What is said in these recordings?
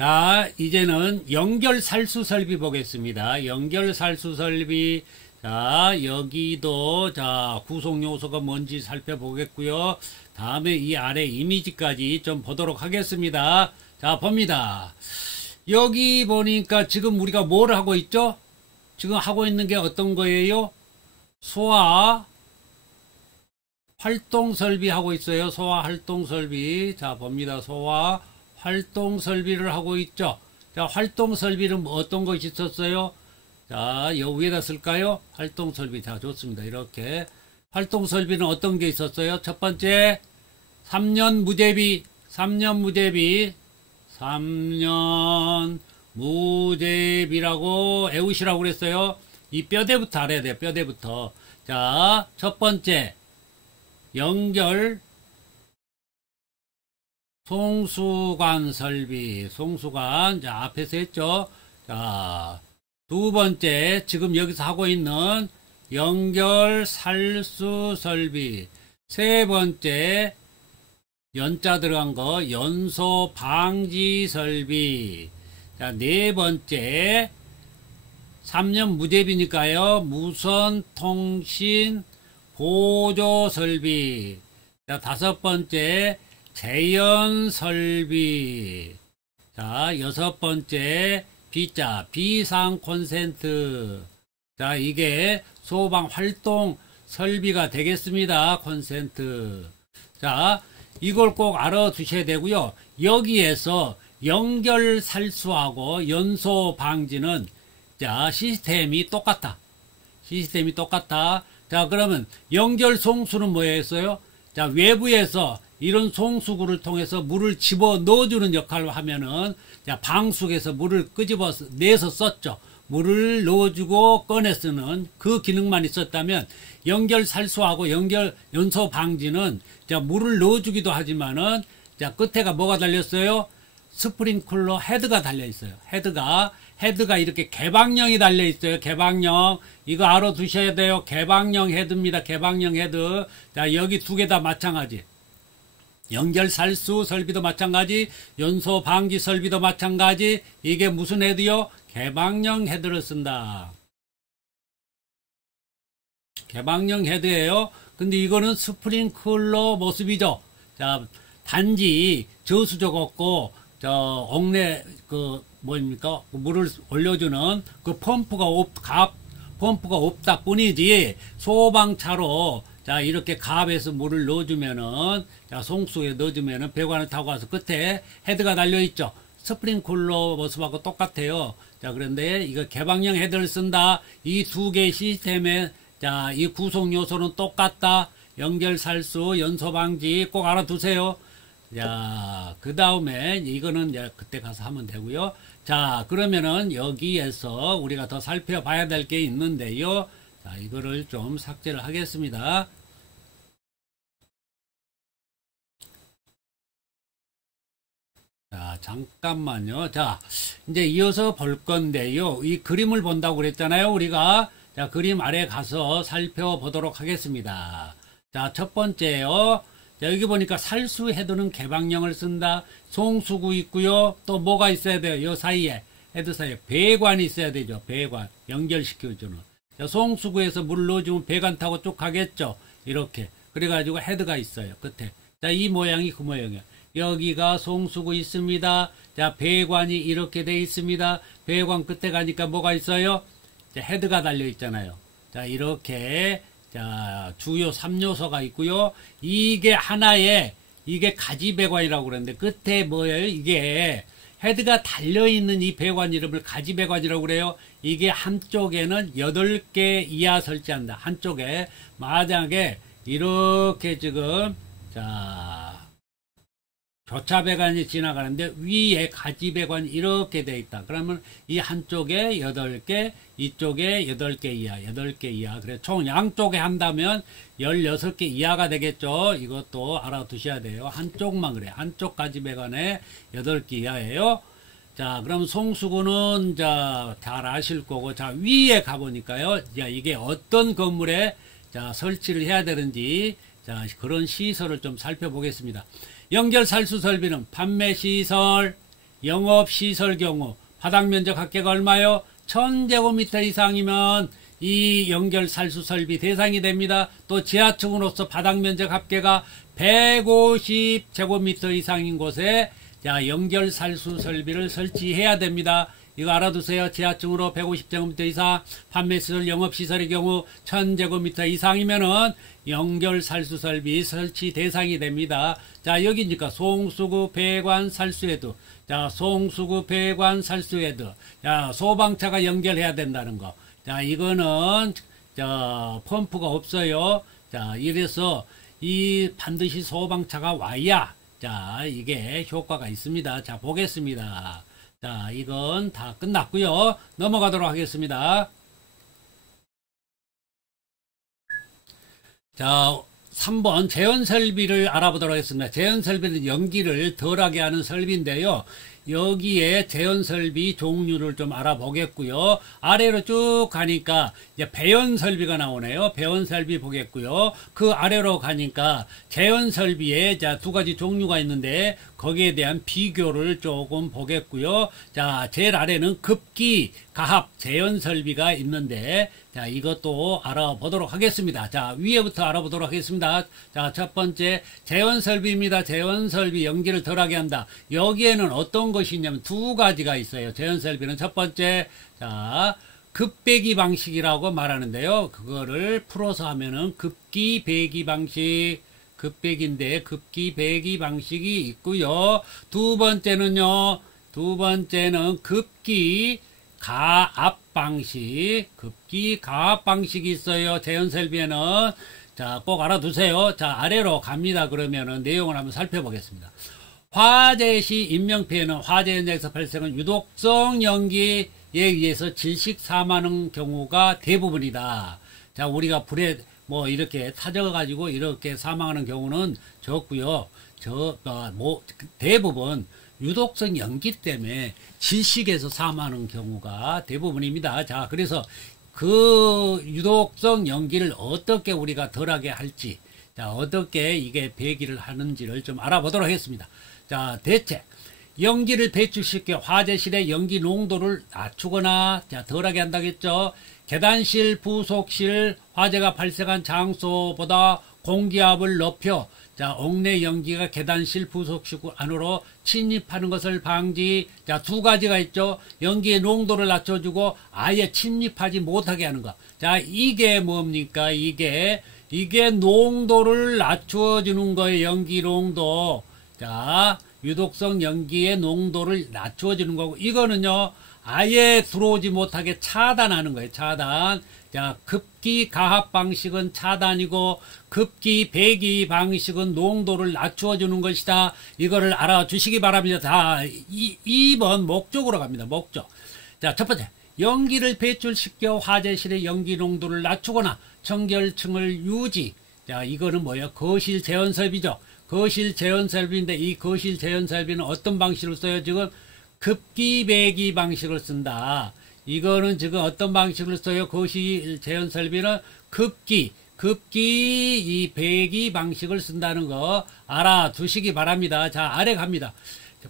자, 이제는 연결살수 설비 보겠습니다. 연결살수 설비. 자, 여기도, 자, 구성요소가 뭔지 살펴보겠고요. 다음에 이 아래 이미지까지 좀 보도록 하겠습니다. 자, 봅니다. 여기 보니까 지금 우리가 뭘 하고 있죠? 지금 하고 있는 게 어떤 거예요? 소화 활동 설비 하고 있어요. 소화 활동 설비. 자, 봅니다. 소화 활동 설비를 하고 있죠. 자, 활동 설비는 어떤 것이 있었어요? 자, 여 위에다 쓸까요? 활동 설비. 자, 좋습니다. 이렇게. 활동 설비는 어떤 게 있었어요? 첫 번째, 3년 무제비. 3년 무제비. 3년 무제비라고 애우시라고 그랬어요. 이 뼈대부터 알아야 돼요. 뼈대부터. 자, 첫 번째, 연결 송수관 설비. 송수관. 자, 앞에서 했죠. 자, 두 번째, 지금 여기서 하고 있는 연결 살수 설비. 세 번째, 연자 들어간 거, 연소 방지 설비. 자, 네 번째, 3년 무제비니까요, 무선 통신 보조 설비. 자, 다섯 번째, 재연 설비. 자, 여섯 번째, B자, 비상 콘센트. 자, 이게 소방 활동 설비가 되겠습니다. 콘센트. 자, 이걸 꼭 알아두셔야 되고요. 여기에서 연결 살수하고 연소 방지는, 자, 시스템이 똑같아. 시스템이 똑같아. 자, 그러면 연결 송수는 뭐였어요? 자, 외부에서 이런 송수구를 통해서 물을 집어 넣어주는 역할을 하면은, 자, 방수에서 물을 끄집어 내서 썼죠. 물을 넣어주고 꺼내 쓰는 그 기능만 있었다면, 연결 살수하고 연소 방지는, 자, 물을 넣어주기도 하지만은, 자, 끝에가 뭐가 달렸어요? 스프링클러 헤드가 달려 있어요. 헤드가 이렇게 개방형이 달려 있어요. 개방형. 이거 알아두셔야 돼요. 개방형 헤드입니다. 개방형 헤드. 자, 여기 두 개 다 마찬가지. 연결 살수 설비도 마찬가지, 연소 방지 설비도 마찬가지. 이게 무슨 헤드요? 개방형 헤드를 쓴다. 개방형 헤드예요. 근데 이거는 스프링클러 모습이죠. 자, 단지 저수족 없고, 저 옥내 그 뭐입니까? 물을 올려주는 그 펌프가 없다 뿐이지, 소방차로, 자, 이렇게 갑에서 물을 넣어주면은, 자, 송수에 넣어주면은 배관을 타고 가서 끝에 헤드가 달려있죠. 스프링클러 모습하고 똑같아요. 자, 그런데 이거 개방형 헤드를 쓴다. 이 두 개의 시스템에, 자, 이 구성 요소는 똑같다. 연결 살수, 연소 방지 꼭 알아두세요. 자, 그 다음에 이거는 이제 그때 가서 하면 되고요. 자, 그러면은 여기에서 우리가 더 살펴봐야 될 게 있는데요. 자, 이거를 좀 삭제를 하겠습니다. 자, 잠깐만요. 자, 이제 이어서 볼 건데요. 이 그림을 본다고 그랬잖아요. 우리가. 자, 그림 아래 가서 살펴보도록 하겠습니다. 자, 첫 번째요. 자, 여기 보니까 살수 헤드는 개방형을 쓴다. 송수구 있고요. 또 뭐가 있어야 돼요? 요 사이에, 헤드 사이에 배관이 있어야 되죠. 배관. 연결시켜주는. 자, 송수구에서 물 넣어주면 배관 타고 쭉 가겠죠. 이렇게. 그래가지고 헤드가 있어요. 끝에. 자, 이 모양이 그 모양이에요. 여기가 송수구 있습니다. 자, 배관이 이렇게 돼 있습니다. 배관 끝에 가니까 뭐가 있어요? 자, 헤드가 달려 있잖아요. 자, 이렇게. 자, 주요 3요소가 있고요. 이게 하나의, 이게 가지배관이라고 그러는데, 끝에 뭐예요? 이게 헤드가 달려있는 이 배관 이름을 가지배관이라고 그래요. 이게 한쪽에는 8개 이하 설치한다. 한쪽에. 만약에 이렇게 지금, 자, 교차배관이 지나가는데 위에 가지배관이 이렇게 돼 있다. 그러면 이 한쪽에 8개, 이쪽에 8개 이하, 8개 이하. 그래, 총 양쪽에 한다면 16개 이하가 되겠죠. 이것도 알아두셔야 돼요. 한쪽만 그래. 한쪽 가지배관에 8개 이하예요. 자, 그럼 송수구는, 자, 잘 아실 거고, 자, 위에 가보니까요. 자, 이게 어떤 건물에, 자, 설치를 해야 되는지, 자, 그런 시설을 좀 살펴보겠습니다. 연결 살수 설비는 판매 시설, 영업시설 경우 바닥면적 합계가 얼마요? 1000제곱미터 이상이면 이 연결살수 설비 대상이 됩니다. 또 지하층으로서 바닥면적 합계가 150제곱미터 이상인 곳에 자, 연결살수 설비를 설치해야 됩니다. 이거 알아두세요. 지하층으로 150제곱미터 이상, 판매시설, 영업시설의 경우 1000제곱미터 이상이면은 연결살수 설비 설치 대상이 됩니다. 자, 여기니까 송수구, 배관, 살수헤드. 자, 송수구, 배관, 살수헤드. 자, 소방차가 연결해야 된다는 거. 자, 이거는 펌프가 없어요. 자, 이래서 이 반드시 소방차가 와야 자, 이게 효과가 있습니다. 자, 보겠습니다. 자, 이건 다 끝났고요. 넘어가도록 하겠습니다. 자, 3번 재현설비를 알아보도록 하겠습니다. 재현설비는 연기를 덜하게 하는 설비인데요. 여기에 재현설비 종류를 좀 알아보겠고요. 아래로 쭉 가니까 이제 배연설비가 나오네요. 배연설비 보겠고요. 그 아래로 가니까 재현설비에 자, 두 가지 종류가 있는데 거기에 대한 비교를 조금 보겠고요. 자, 제일 아래는 급기 가합 재현설비가 있는데 자, 이것도 알아보도록 하겠습니다. 자, 위에부터 알아보도록 하겠습니다. 자, 첫 번째 재현설비입니다. 재현설비 연기를 덜하게 한다. 여기에는 어떤 것이 있냐면 두 가지가 있어요. 재현설비는 첫 번째 자, 급배기 방식이라고 말하는데요. 그거를 풀어서 하면은 급기 배기 방식, 급배기인데 급기 배기 방식이 있고요. 두 번째는요. 두 번째는 급기 가압 방식, 급기 가압 방식이 있어요. 재현설비에는. 자, 꼭 알아두세요. 자, 아래로 갑니다. 그러면은 내용을 한번 살펴보겠습니다. 화재 시 인명피해는 화재 현장에서 발생한 유독성 연기에 의해서 질식 사망하는 경우가 대부분이다. 자, 우리가 불에 뭐 이렇게 타져가지고 이렇게 사망하는 경우는 적고요. 대부분 유독성 연기 때문에 질식에서 사망하는 경우가 대부분입니다. 자, 그래서 그 유독성 연기를 어떻게 우리가 덜하게 할지, 자, 어떻게 이게 배기를 하는지를 좀 알아보도록 하겠습니다. 자, 대책. 연기를 배출시켜 화재실의 연기 농도를 낮추거나 자, 덜하게 한다겠죠. 계단실, 부속실, 화재가 발생한 장소보다 공기압을 높여 자, 옥내 연기가 계단실, 부속실 안으로 침입하는 것을 방지. 자, 두 가지가 있죠. 연기의 농도를 낮춰주고 아예 침입하지 못하게 하는 것. 자, 이게 뭡니까? 이게 농도를 낮춰주는 거예요. 연기 농도. 자, 유독성 연기의 농도를 낮춰주는 거고, 이거는요, 아예 들어오지 못하게 차단하는 거예요. 차단. 자, 급기 가합 방식은 차단이고 급기 배기 방식은 농도를 낮추어주는 것이다. 이거를 알아주시기 바랍니다. 자, 2번 목적으로 갑니다. 목적. 자, 첫 번째. 연기를 배출시켜 화재실의 연기 농도를 낮추거나 청결층을 유지. 자, 이거는 뭐예요? 거실 재현설비죠. 거실 재현설비인데 이 거실 재현설비는 어떤 방식으로 써요? 지금 급기 배기 방식을 쓴다. 이거는 지금 어떤 방식을 써요? 거실 재현설비는 급기 이 배기 방식을 쓴다는 거 알아두시기 바랍니다. 자, 아래 갑니다.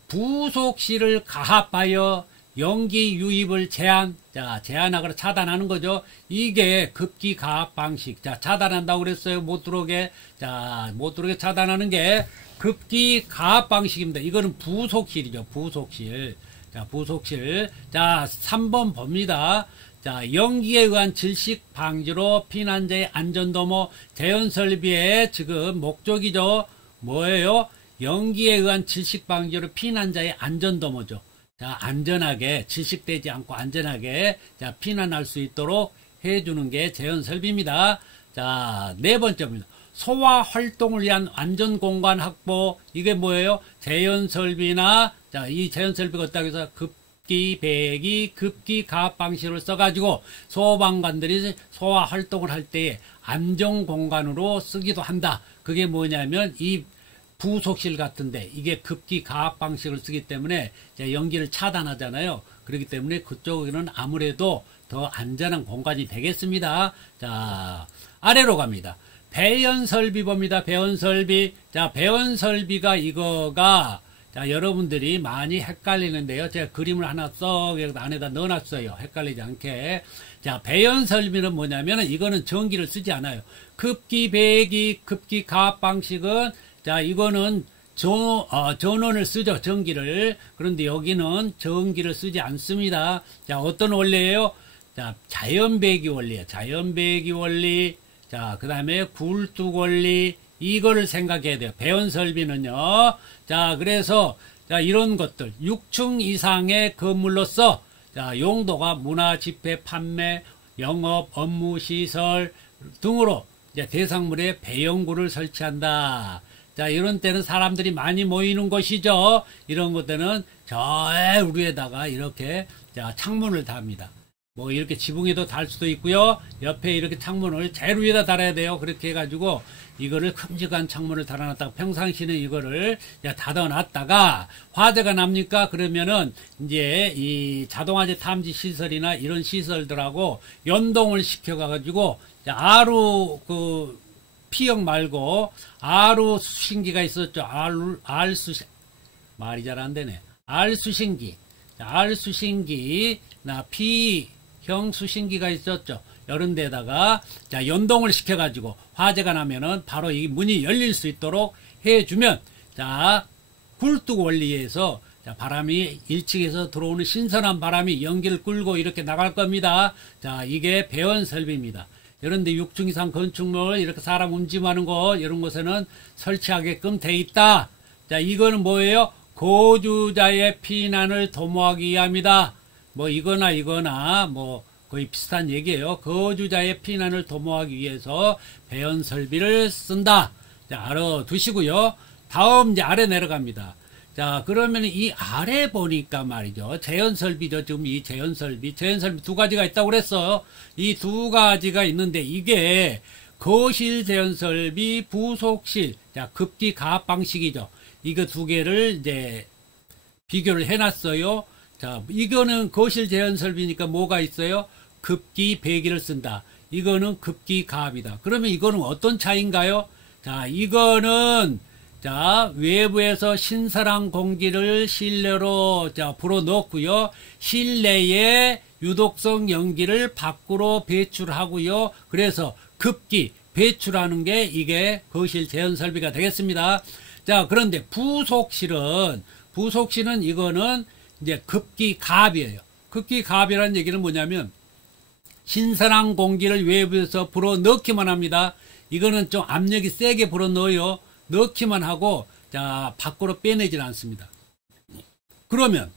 부속실을 가합하여 연기 유입을 제한하거나 차단하는 거죠. 이게 급기 가합 방식. 자, 차단한다고 그랬어요. 못 들어오게. 자, 못 들어오게 차단하는 게 급기 가합 방식입니다. 이거는 부속실이죠. 부속실. 자, 부속실. 자, 3번 봅니다. 자, 연기에 의한 질식 방지로 피난자의 안전도모 재현설비의 지금 목적이죠. 뭐예요? 연기에 의한 질식 방지로 피난자의 안전도모죠. 자, 안전하게, 질식되지 않고 안전하게, 자, 피난할 수 있도록 해주는 게 재현설비입니다. 자, 네 번째입니다. 소화 활동을 위한 안전공간 확보. 이게 뭐예요? 재현설비나, 자, 이 재현설비가 어떻다고 해서 급기, 배기, 급기 가압 방식을 써가지고 소방관들이 소화 활동을 할 때에 안전공간으로 쓰기도 한다. 그게 뭐냐면 이 부속실 같은데 이게 급기 가압 방식을 쓰기 때문에 연기를 차단하잖아요. 그렇기 때문에 그쪽에는 아무래도 더 안전한 공간이 되겠습니다. 자, 아래로 갑니다. 배연설비 봅니다. 배연설비. 자, 배연설비가 이거가 자, 여러분들이 많이 헷갈리는데요. 제가 그림을 하나 썩 안에다 넣어놨어요. 헷갈리지 않게. 자, 배연설비는 뭐냐면은 이거는 전기를 쓰지 않아요. 급기, 배기, 급기, 가압 방식은 자, 이거는 전원을 쓰죠. 전기를. 그런데 여기는 전기를 쓰지 않습니다. 자, 어떤 원리예요? 자, 자연배기 원리예요. 자연배기 원리. 자, 그 다음에 굴뚝 원리. 이거를 생각해야 돼요. 배연설비는요. 자, 그래서 자, 이런 것들 6층 이상의 건물로서 자, 용도가 문화, 집회, 판매, 영업, 업무, 시설 등으로 이제 대상물에 배연구를 설치한다. 자, 이런 때는 사람들이 많이 모이는 곳이죠. 이런 것들은 저 위에다가 이렇게 자, 창문을 답니다. 뭐 이렇게 지붕에도 달 수도 있고요. 옆에 이렇게 창문을 제일 위에다 달아야 돼요. 그렇게 해가지고 이거를 큼직한 창문을 달아놨다가 평상시는 이거를 닫아놨다가 화재가 납니까? 그러면은 이제 이 자동화재 탐지 시설이나 이런 시설들하고 연동을 시켜가지고 아루 그 피형 말고 아루 수신기가 있었죠. 알 수신 말이 잘 안 되네. 알 수신기, 알 수신기 나 P형 수신기가 있었죠. 이런 데다가 자, 연동을 시켜가지고 화재가 나면은 바로 이 문이 열릴 수 있도록 해주면 자, 굴뚝 원리에서 자, 바람이 1층에서 들어오는 신선한 바람이 연기를 끌고 이렇게 나갈 겁니다. 자, 이게 배원 설비입니다. 이런데 6층 이상 건축물 이렇게 사람 움직임하는 곳 이런 곳에는 설치하게끔 돼 있다. 자, 이거는 뭐예요? 거주자의 피난을 도모하기 위함이다. 뭐 이거나 뭐 거의 비슷한 얘기예요. 거주자의 피난을 도모하기 위해서 배연 설비를 쓴다. 자, 알아두시고요. 다음 이제 아래 내려갑니다. 자, 그러면 이 아래 보니까 말이죠. 제연설비죠. 지금 이 제연설비 두 가지가 있다고 그랬어요. 이 두 가지가 있는데 이게 거실 제연설비, 부속실, 자, 급기 가압 방식이죠. 이거 두 개를 이제 비교를 해놨어요. 자, 이거는 거실 제연설비니까 뭐가 있어요? 급기, 배기를 쓴다. 이거는 급기, 가압이다. 그러면 이거는 어떤 차이인가요? 자, 이거는 자, 외부에서 신선한 공기를 실내로 자, 불어넣고요. 실내에 유독성 연기를 밖으로 배출하고요. 그래서 급기, 배출하는 게 이게 거실 제연 설비가 되겠습니다. 자, 그런데 부속실은 이거는 이제 급기 가압이에요. 급기 가압이라는 얘기는 뭐냐면 신선한 공기를 외부에서 불어넣기만 합니다. 이거는 좀 압력이 세게 불어넣어요. 넣기만 하고 자, 밖으로 빼내질 않습니다. 그러면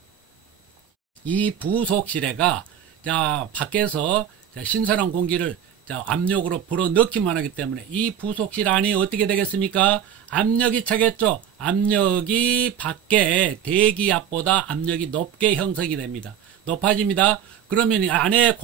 이 부속실에가 자, 밖에서 자, 신선한 공기를 자, 압력으로 불어넣기만 하기 때문에 이 부속실 안이 어떻게 되겠습니까? 압력이 차겠죠. 압력이 밖에 대기압보다 압력이 높게 형성이 됩니다. 높아집니다. 그러면 안에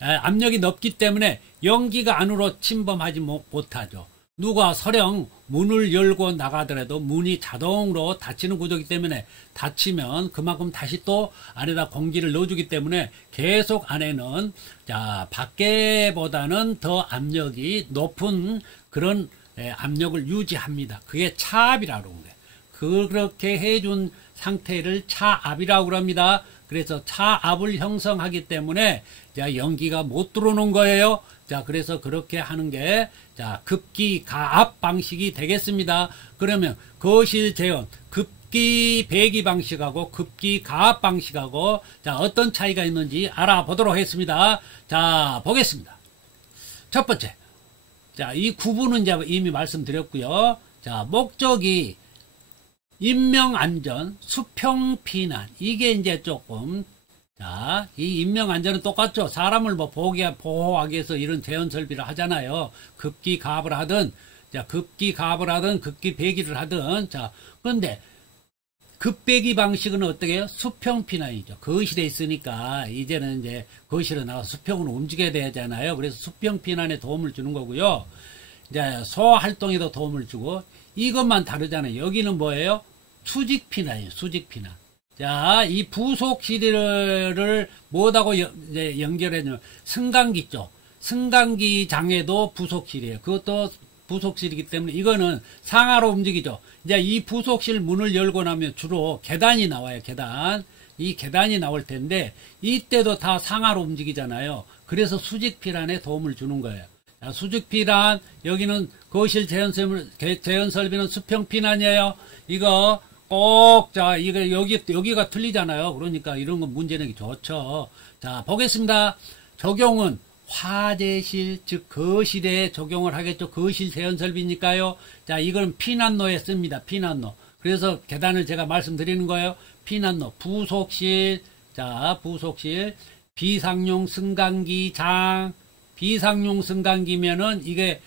압력이 높기 때문에 연기가 안으로 침범하지 못하죠. 누가 설령 문을 열고 나가더라도 문이 자동으로 닫히는 구조이기 때문에 닫히면 그만큼 다시 또 안에다 공기를 넣어주기 때문에 계속 안에는 자, 밖에보다는 더 압력이 높은 그런 압력을 유지합니다. 그게 차압이라고 합니다. 그렇게 해준 상태를 차압이라고 합니다. 그래서 차압을 형성하기 때문에 자, 연기가 못 들어오는 거예요. 자, 그래서 그렇게 하는 게 자, 급기 가압 방식이 되겠습니다. 그러면 거실 제연 급기 배기 방식하고 급기 가압 방식하고 자, 어떤 차이가 있는지 알아보도록 하겠습니다. 자, 보겠습니다. 첫 번째. 자, 이 구분은 이제 이미 말씀드렸고요. 자, 목적이 인명안전, 수평피난. 이게 이제 조금 자, 이 인명안전은 똑같죠. 사람을 뭐 보호하기 위해서 이런 제연 설비를 하잖아요. 급기 가압을 하든, 자, 급기 가압을 하든, 급기 배기를 하든, 자, 그런데 급배기 방식은 어떻게 해요? 수평피난이죠. 거실에 있으니까, 이제는 이제 거실에 나가서 수평으로 움직여야 되잖아요. 그래서 수평피난에 도움을 주는 거고요. 이제 소활동에도 도움을 주고, 이것만 다르잖아요. 여기는 뭐예요? 수직피난이에요. 수직피난. 자, 이 부속실을 뭐하고 연결해주면 승강기 쪽. 승강기 장에도 부속실이에요. 그것도 부속실이기 때문에 이거는 상하로 움직이죠. 이제 이 부속실 문을 열고 나면 주로 계단이 나와요. 계단. 이 계단이 나올 텐데 이때도 다 상하로 움직이잖아요. 그래서 수직피란에 도움을 주는 거예요. 자, 수직피란, 여기는 거실 재현설비는 수평피란이에요. 이거 꼭, 자, 이거 여기가 틀리잖아요. 그러니까 이런 건 문제 내기 좋죠. 자, 보겠습니다. 적용은 화재실, 즉 거실에 적용을 하겠죠. 거실 재현설비니까요. 자, 이건 피난로에 씁니다. 피난로. 그래서 계단을 제가 말씀드리는 거예요. 피난로, 부속실, 자, 부속실, 비상용 승강기장, 비상용 승강기면은 이게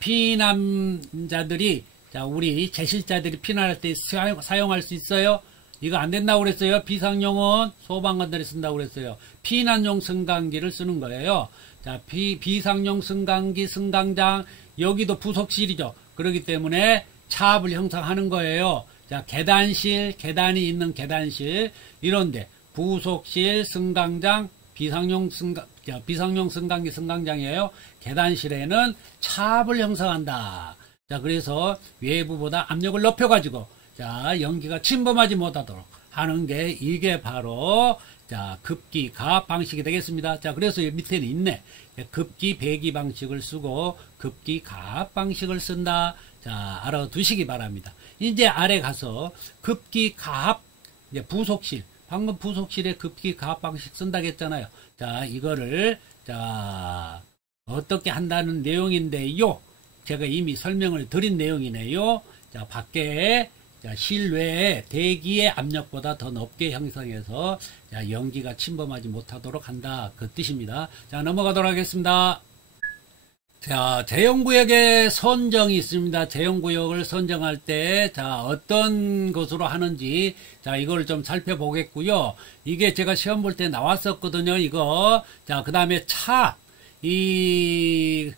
피난자들이, 자, 우리 제실자들이 피난할 때 사용할 수 있어요. 이거 안 된다고 그랬어요. 비상용은 소방관들이 쓴다고 그랬어요. 피난용 승강기를 쓰는 거예요. 자, 비상용 승강기, 승강장, 여기도 부속실이죠. 그렇기 때문에 차압을 형성하는 거예요. 자, 계단실, 계단이 있는 계단실, 이런데 부속실, 승강장, 비상용 승강기, 승강장이에요. 계단실에는 차압을 형성한다. 자, 그래서 외부보다 압력을 높여가지고, 자, 연기가 침범하지 못하도록 하는 게 이게 바로, 자, 급기, 가압 방식이 되겠습니다. 자, 그래서 밑에는 있네. 급기, 배기 방식을 쓰고, 급기, 가압 방식을 쓴다. 자, 알아두시기 바랍니다. 이제 아래 가서 급기, 가압, 이제 부속실, 방금 부속실에 급기, 가압 방식 쓴다고 했잖아요. 자, 이거를, 자, 어떻게 한다는 내용인데요. 제가 이미 설명을 드린 내용이네요. 자, 밖에, 자, 실외에 대기의 압력보다 더 높게 형성해서, 자, 연기가 침범하지 못하도록 한다. 그 뜻입니다. 자, 넘어가도록 하겠습니다. 자, 재용구역의 선정이 있습니다. 재용구역을 선정할 때, 자, 어떤 것으로 하는지, 자, 이걸 좀 살펴보겠고요. 이게 제가 시험 볼 때 나왔었거든요, 이거. 자, 그 다음에 이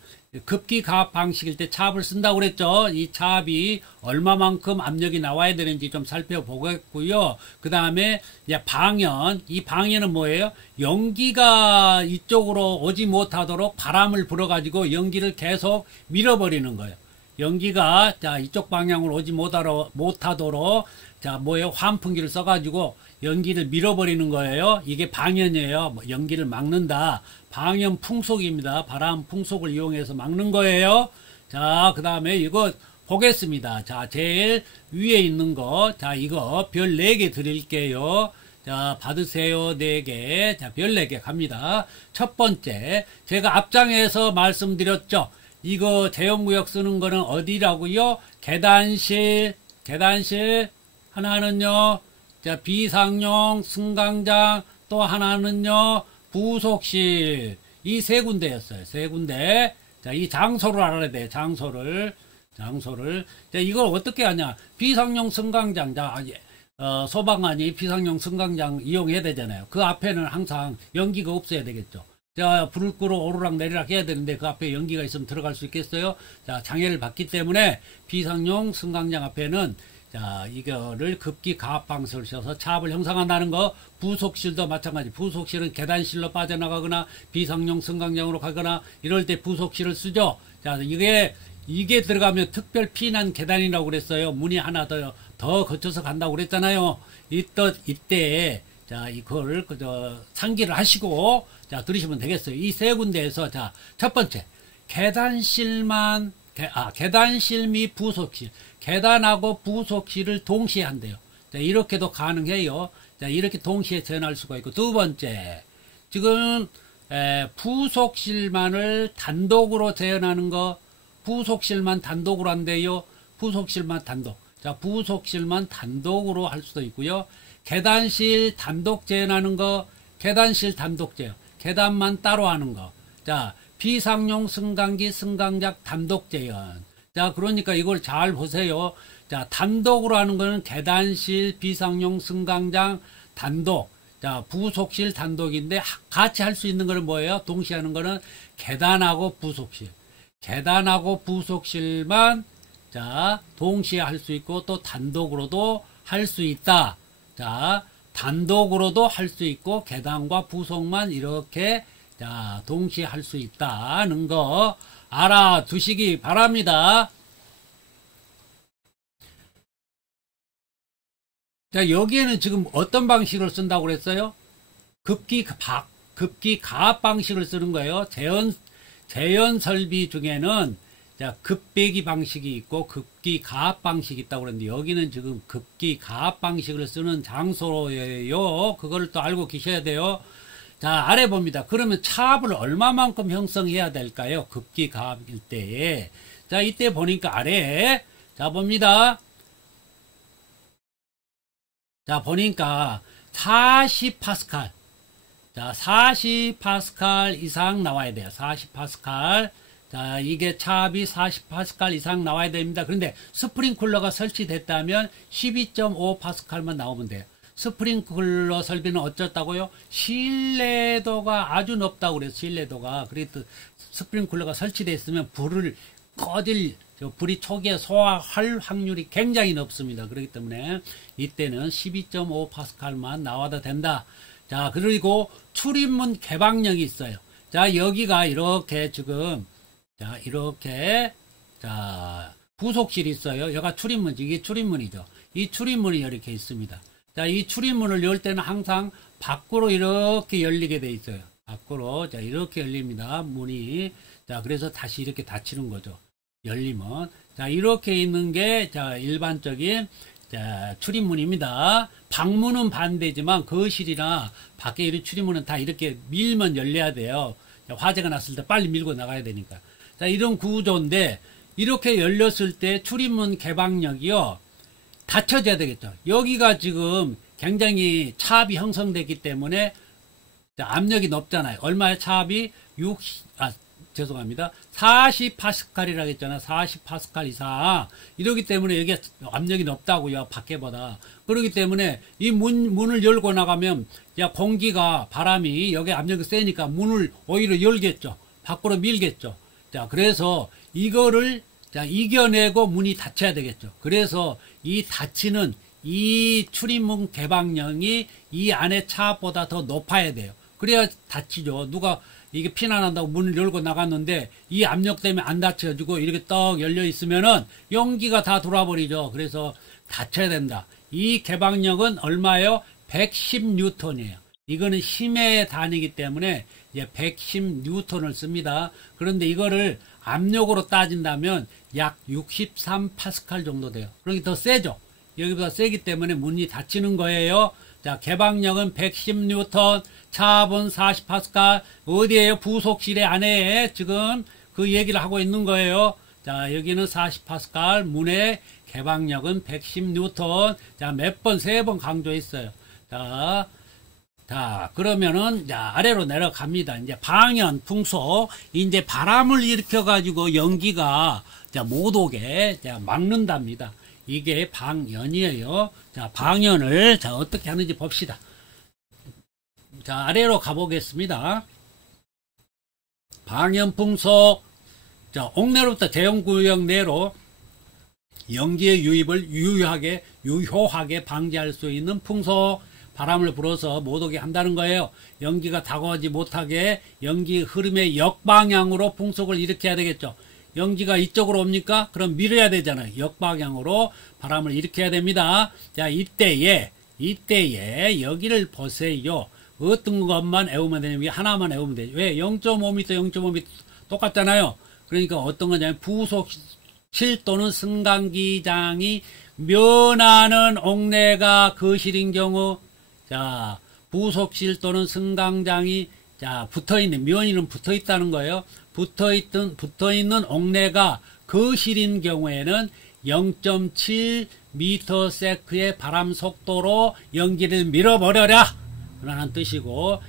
급기 가압 방식일 때 차압을 쓴다고 그랬죠. 이 차압이 얼마만큼 압력이 나와야 되는지 좀 살펴보겠고요. 그 다음에 이제 방연, 이 방연은 뭐예요? 연기가 이쪽으로 오지 못하도록 바람을 불어가지고 연기를 계속 밀어버리는 거예요. 연기가, 자, 이쪽 방향으로 오지 못하도록, 자, 뭐예요? 환풍기를 써가지고 연기를 밀어버리는 거예요. 이게 방연이에요. 뭐 연기를 막는다. 방연 풍속입니다. 바람 풍속을 이용해서 막는 거예요. 자, 그 다음에 이거 보겠습니다. 자, 제일 위에 있는 거. 자, 이거 별 4개 드릴게요. 자, 받으세요. 4개. 자, 별 4개 갑니다. 첫 번째, 제가 앞장에서 말씀드렸죠. 이거 재용구역 쓰는 거는 어디라고요? 계단실. 하나는요, 자, 비상용 승강장, 또 하나는요, 부속실. 이 3군데였어요. 3군데. 자, 이 장소를 알아야 돼요. 장소를. 자, 이걸 어떻게 하냐. 비상용 승강장. 자, 소방관이 비상용 승강장 이용해야 되잖아요. 그 앞에는 항상 연기가 없어야 되겠죠. 자, 불을 끄러 오르락 내리락 해야 되는데 그 앞에 연기가 있으면 들어갈 수 있겠어요? 자, 장애를 받기 때문에 비상용 승강장 앞에는, 자, 이거를 급기 가압 방식을 써서 차압을 형성한다는 거. 부속실도 마찬가지. 부속실은 계단실로 빠져나가거나 비상용 승강장으로 가거나 이럴 때 부속실을 쓰죠. 자, 이게 들어가면 특별 피난 계단이라고 그랬어요. 문이 하나 더 거쳐서 간다고 그랬잖아요. 이때, 자, 이걸 상기를 하시고, 자, 들으시면 되겠어요. 이 3군데에서, 자, 첫 번째, 계단실 및 부속실. 계단하고 부속실을 동시에 한대요. 자, 이렇게도 가능해요. 자, 이렇게 동시에 재현할 수가 있고. 두 번째, 지금, 부속실만을 단독으로 재현하는 거, 부속실만 단독으로 한대요. 부속실만 단독. 자, 부속실만 단독으로 할 수도 있고요. 계단실 단독 재현하는 거, 계단실 단독 재현. 계단만 따로 하는 거. 자, 비상용 승강기, 승강장 단독 재현. 자, 그러니까 이걸 잘 보세요. 자, 단독으로 하는 거는 계단실, 비상용 승강장 단독. 자, 부속실 단독인데 같이 할 수 있는 거는 뭐예요? 동시에 하는 거는 계단하고 부속실. 계단하고 부속실만, 자, 동시에 할 수 있고 또 단독으로도 할 수 있다. 자, 단독으로도 할 수 있고 계단과 부속만 이렇게, 자, 동시에 할 수 있다는 거 알아두시기 바랍니다. 자, 여기에는 지금 어떤 방식을 쓴다고 그랬어요? 급기 가압 방식을 쓰는 거예요. 재현 설비 중에는 자, 급배기 방식이 있고 급기 가압 방식이 있다고 그랬는데 여기는 지금 급기 가압 방식을 쓰는 장소예요. 그걸 또 알고 계셔야 돼요. 자, 아래 봅니다. 그러면 차압을 얼마만큼 형성해야 될까요? 급기 가압일 때에. 자, 이때 보니까 아래 자 봅니다. 자, 보니까 40파스칼. 자, 40파스칼 이상 나와야 돼요. 40파스칼. 자, 이게 차압이 40파스칼 이상 나와야 됩니다. 그런데 스프링쿨러가 설치됐다면 12.5파스칼만 나오면 돼요. 스프링쿨러 설비는 어쩌다고요? 신뢰도가 아주 높다고 그래서 신뢰도가. 그래도 스프링쿨러가 설치되어 있으면 불이 초기에 소화할 확률이 굉장히 높습니다. 그렇기 때문에 이때는 12.5파스칼만 나와도 된다. 자, 그리고 출입문 개방력이 있어요. 자, 여기가 이렇게 지금 자, 이렇게 자, 부속실이 있어요. 여기가 출입문이죠. 이게 출입문이죠. 이 출입문이 이렇게 있습니다. 자, 이 출입문을 열 때는 항상 밖으로 이렇게 열리게 돼 있어요. 밖으로 자, 이렇게 열립니다. 문이. 자, 그래서 다시 이렇게 닫히는 거죠. 열리면. 자, 이렇게 있는 게 자, 일반적인 자, 출입문입니다. 방문은 반대지만 거실이나 밖에 이런 출입문은 다 이렇게 밀면 열려야 돼요. 자, 화재가 났을 때 빨리 밀고 나가야 되니까. 자, 이런 구조인데 이렇게 열렸을 때 출입문 개방력이요. 닫혀져야 되겠죠. 여기가 지금 굉장히 차압이 형성됐기 때문에 압력이 높잖아요. 얼마의 차압이 40파스칼이라고 했잖아요. 40파스칼 이상. 이러기 때문에 여기 압력이 높다고요. 밖에보다. 그렇기 때문에 이 문을 열고 나가면 야, 공기가 바람이 여기 압력이 세니까 문을 오히려 열겠죠. 밖으로 밀겠죠. 자, 그래서 이거를 자, 이겨내고 문이 닫혀야 되겠죠. 그래서 이 닫히는 이 출입문 개방력이 이 안에 차압보다 더 높아야 돼요. 그래야 닫히죠. 누가 이게 피난 난다고 문을 열고 나갔는데 이 압력 때문에 안 닫혀지고 이렇게 떡 열려 있으면은 연기가 다 돌아버리죠. 그래서 닫혀야 된다. 이 개방력은 얼마예요? 110뉴턴이에요. 이거는 힘의 단위이기 때문에 이제 110뉴턴을 씁니다. 그런데 이거를 압력으로 따진다면 약 63파스칼 정도 돼요. 그러기 더 세죠. 여기보다 세기 때문에 문이 닫히는 거예요. 자, 개방력은 110뉴턴, 차압은 40파스칼. 어디에요? 부속실의 안에 지금 그 얘기를 하고 있는 거예요. 자, 여기는 40파스칼, 문의 개방력은 110뉴턴. 자, 몇 번, 3번 강조했어요. 자, 그러면은, 자, 아래로 내려갑니다. 이제 방연, 풍속. 이제 바람을 일으켜가지고 연기가, 자, 못 오게, 자, 막는답니다. 이게 방연이에요. 자, 방연을, 자, 어떻게 하는지 봅시다. 자, 아래로 가보겠습니다. 방연, 풍속. 자, 옥내로부터 대형구역 내로 연기의 유입을 유효하게 방지할 수 있는 풍속. 바람을 불어서 못 오게 한다는 거예요. 연기가 다가오지 못하게 연기 흐름의 역방향으로 풍속을 일으켜야 되겠죠. 연기가 이쪽으로 옵니까? 그럼 밀어야 되잖아요. 역방향으로 바람을 일으켜야 됩니다. 자, 이때에 여기를 보세요. 어떤 것만 외우면 되냐면 하나만 외우면 돼요. 왜? 0.5m, 0.5m 똑같잖아요. 그러니까 어떤 거냐면 부속실 또는 승강기장이 면하는 옥내가 거실인 경우, 자, 부속실 또는 승강장이 자, 붙어있는, 면이는 붙어있다는 거예요. 붙어있는 옥내가 거실인 경우에는 0.7ms의 바람 속도로 연기를 밀어버려라! 라는 뜻이고,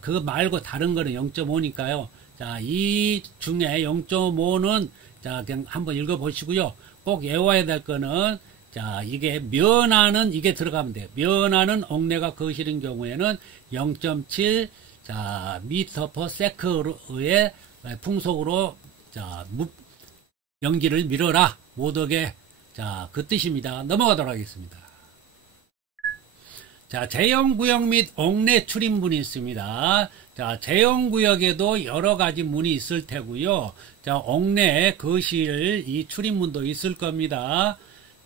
그 말고 다른 거는 0.5니까요. 자, 이 중에 0.5는, 자, 그냥 한번 읽어보시고요. 꼭 외워야 될 거는, 자, 이게 면하는, 이게 들어가면 돼요. 면하는 옥내가 거실인 경우에는 0.7, 자, m/s의 풍속으로, 자, 연기를 밀어라. 못 오게. 자, 그 뜻입니다. 넘어가도록 하겠습니다. 자, 제형구역 및 옥내 출입문이 있습니다. 자, 제형구역에도 여러 가지 문이 있을 테고요. 자, 옥내 거실 이 출입문도 있을 겁니다.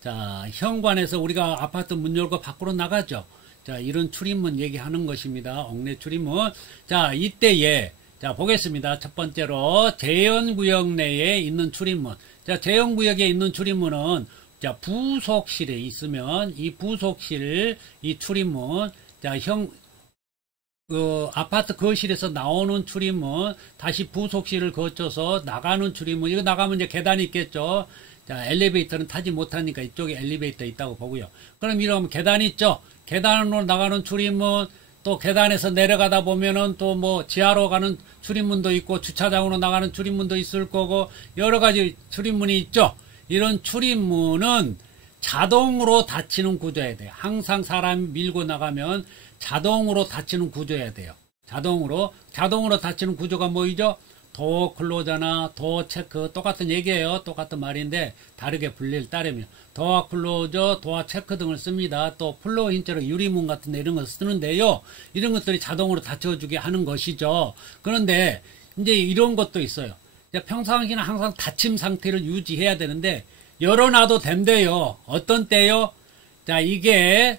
자, 현관에서 우리가 아파트 문 열고 밖으로 나가죠. 자, 이런 출입문 얘기하는 것입니다. 옥내 출입문. 자, 이때에 자, 보겠습니다. 첫 번째로 제현구역 내에 있는 출입문. 자, 제현구역에 있는 출입문은 자, 부속실에 있으면 이 부속실 이 출입문, 자, 아파트 거실에서 나오는 출입문, 다시 부속실을 거쳐서 나가는 출입문, 이거 나가면 이제 계단이 있겠죠. 자, 엘리베이터는 타지 못하니까 이쪽에 엘리베이터 있다고 보고요. 그럼 이러면 계단 있죠. 계단으로 나가는 출입문, 또 계단에서 내려가다 보면은 또 뭐 지하로 가는 출입문도 있고 주차장으로 나가는 출입문도 있을 거고 여러 가지 출입문이 있죠. 이런 출입문은 자동으로 닫히는 구조여야 돼요. 항상 사람 밀고 나가면 자동으로 닫히는 구조여야 돼요. 자동으로 닫히는 구조가 뭐이죠? 도어 클로저나 도어 체크, 똑같은 얘기예요. 똑같은 말인데 다르게 분리를 따르면 도어 클로저, 도어 체크 등을 씁니다. 또 플로어 힌처럼 유리문 같은 데 이런 거 쓰는데요. 이런 것들이 자동으로 닫혀주게 하는 것이죠. 그런데 이제 이런 것도 있어요. 평상시는 항상 닫힘 상태를 유지해야 되는데 열어놔도 된대요. 어떤 때요? 자, 이게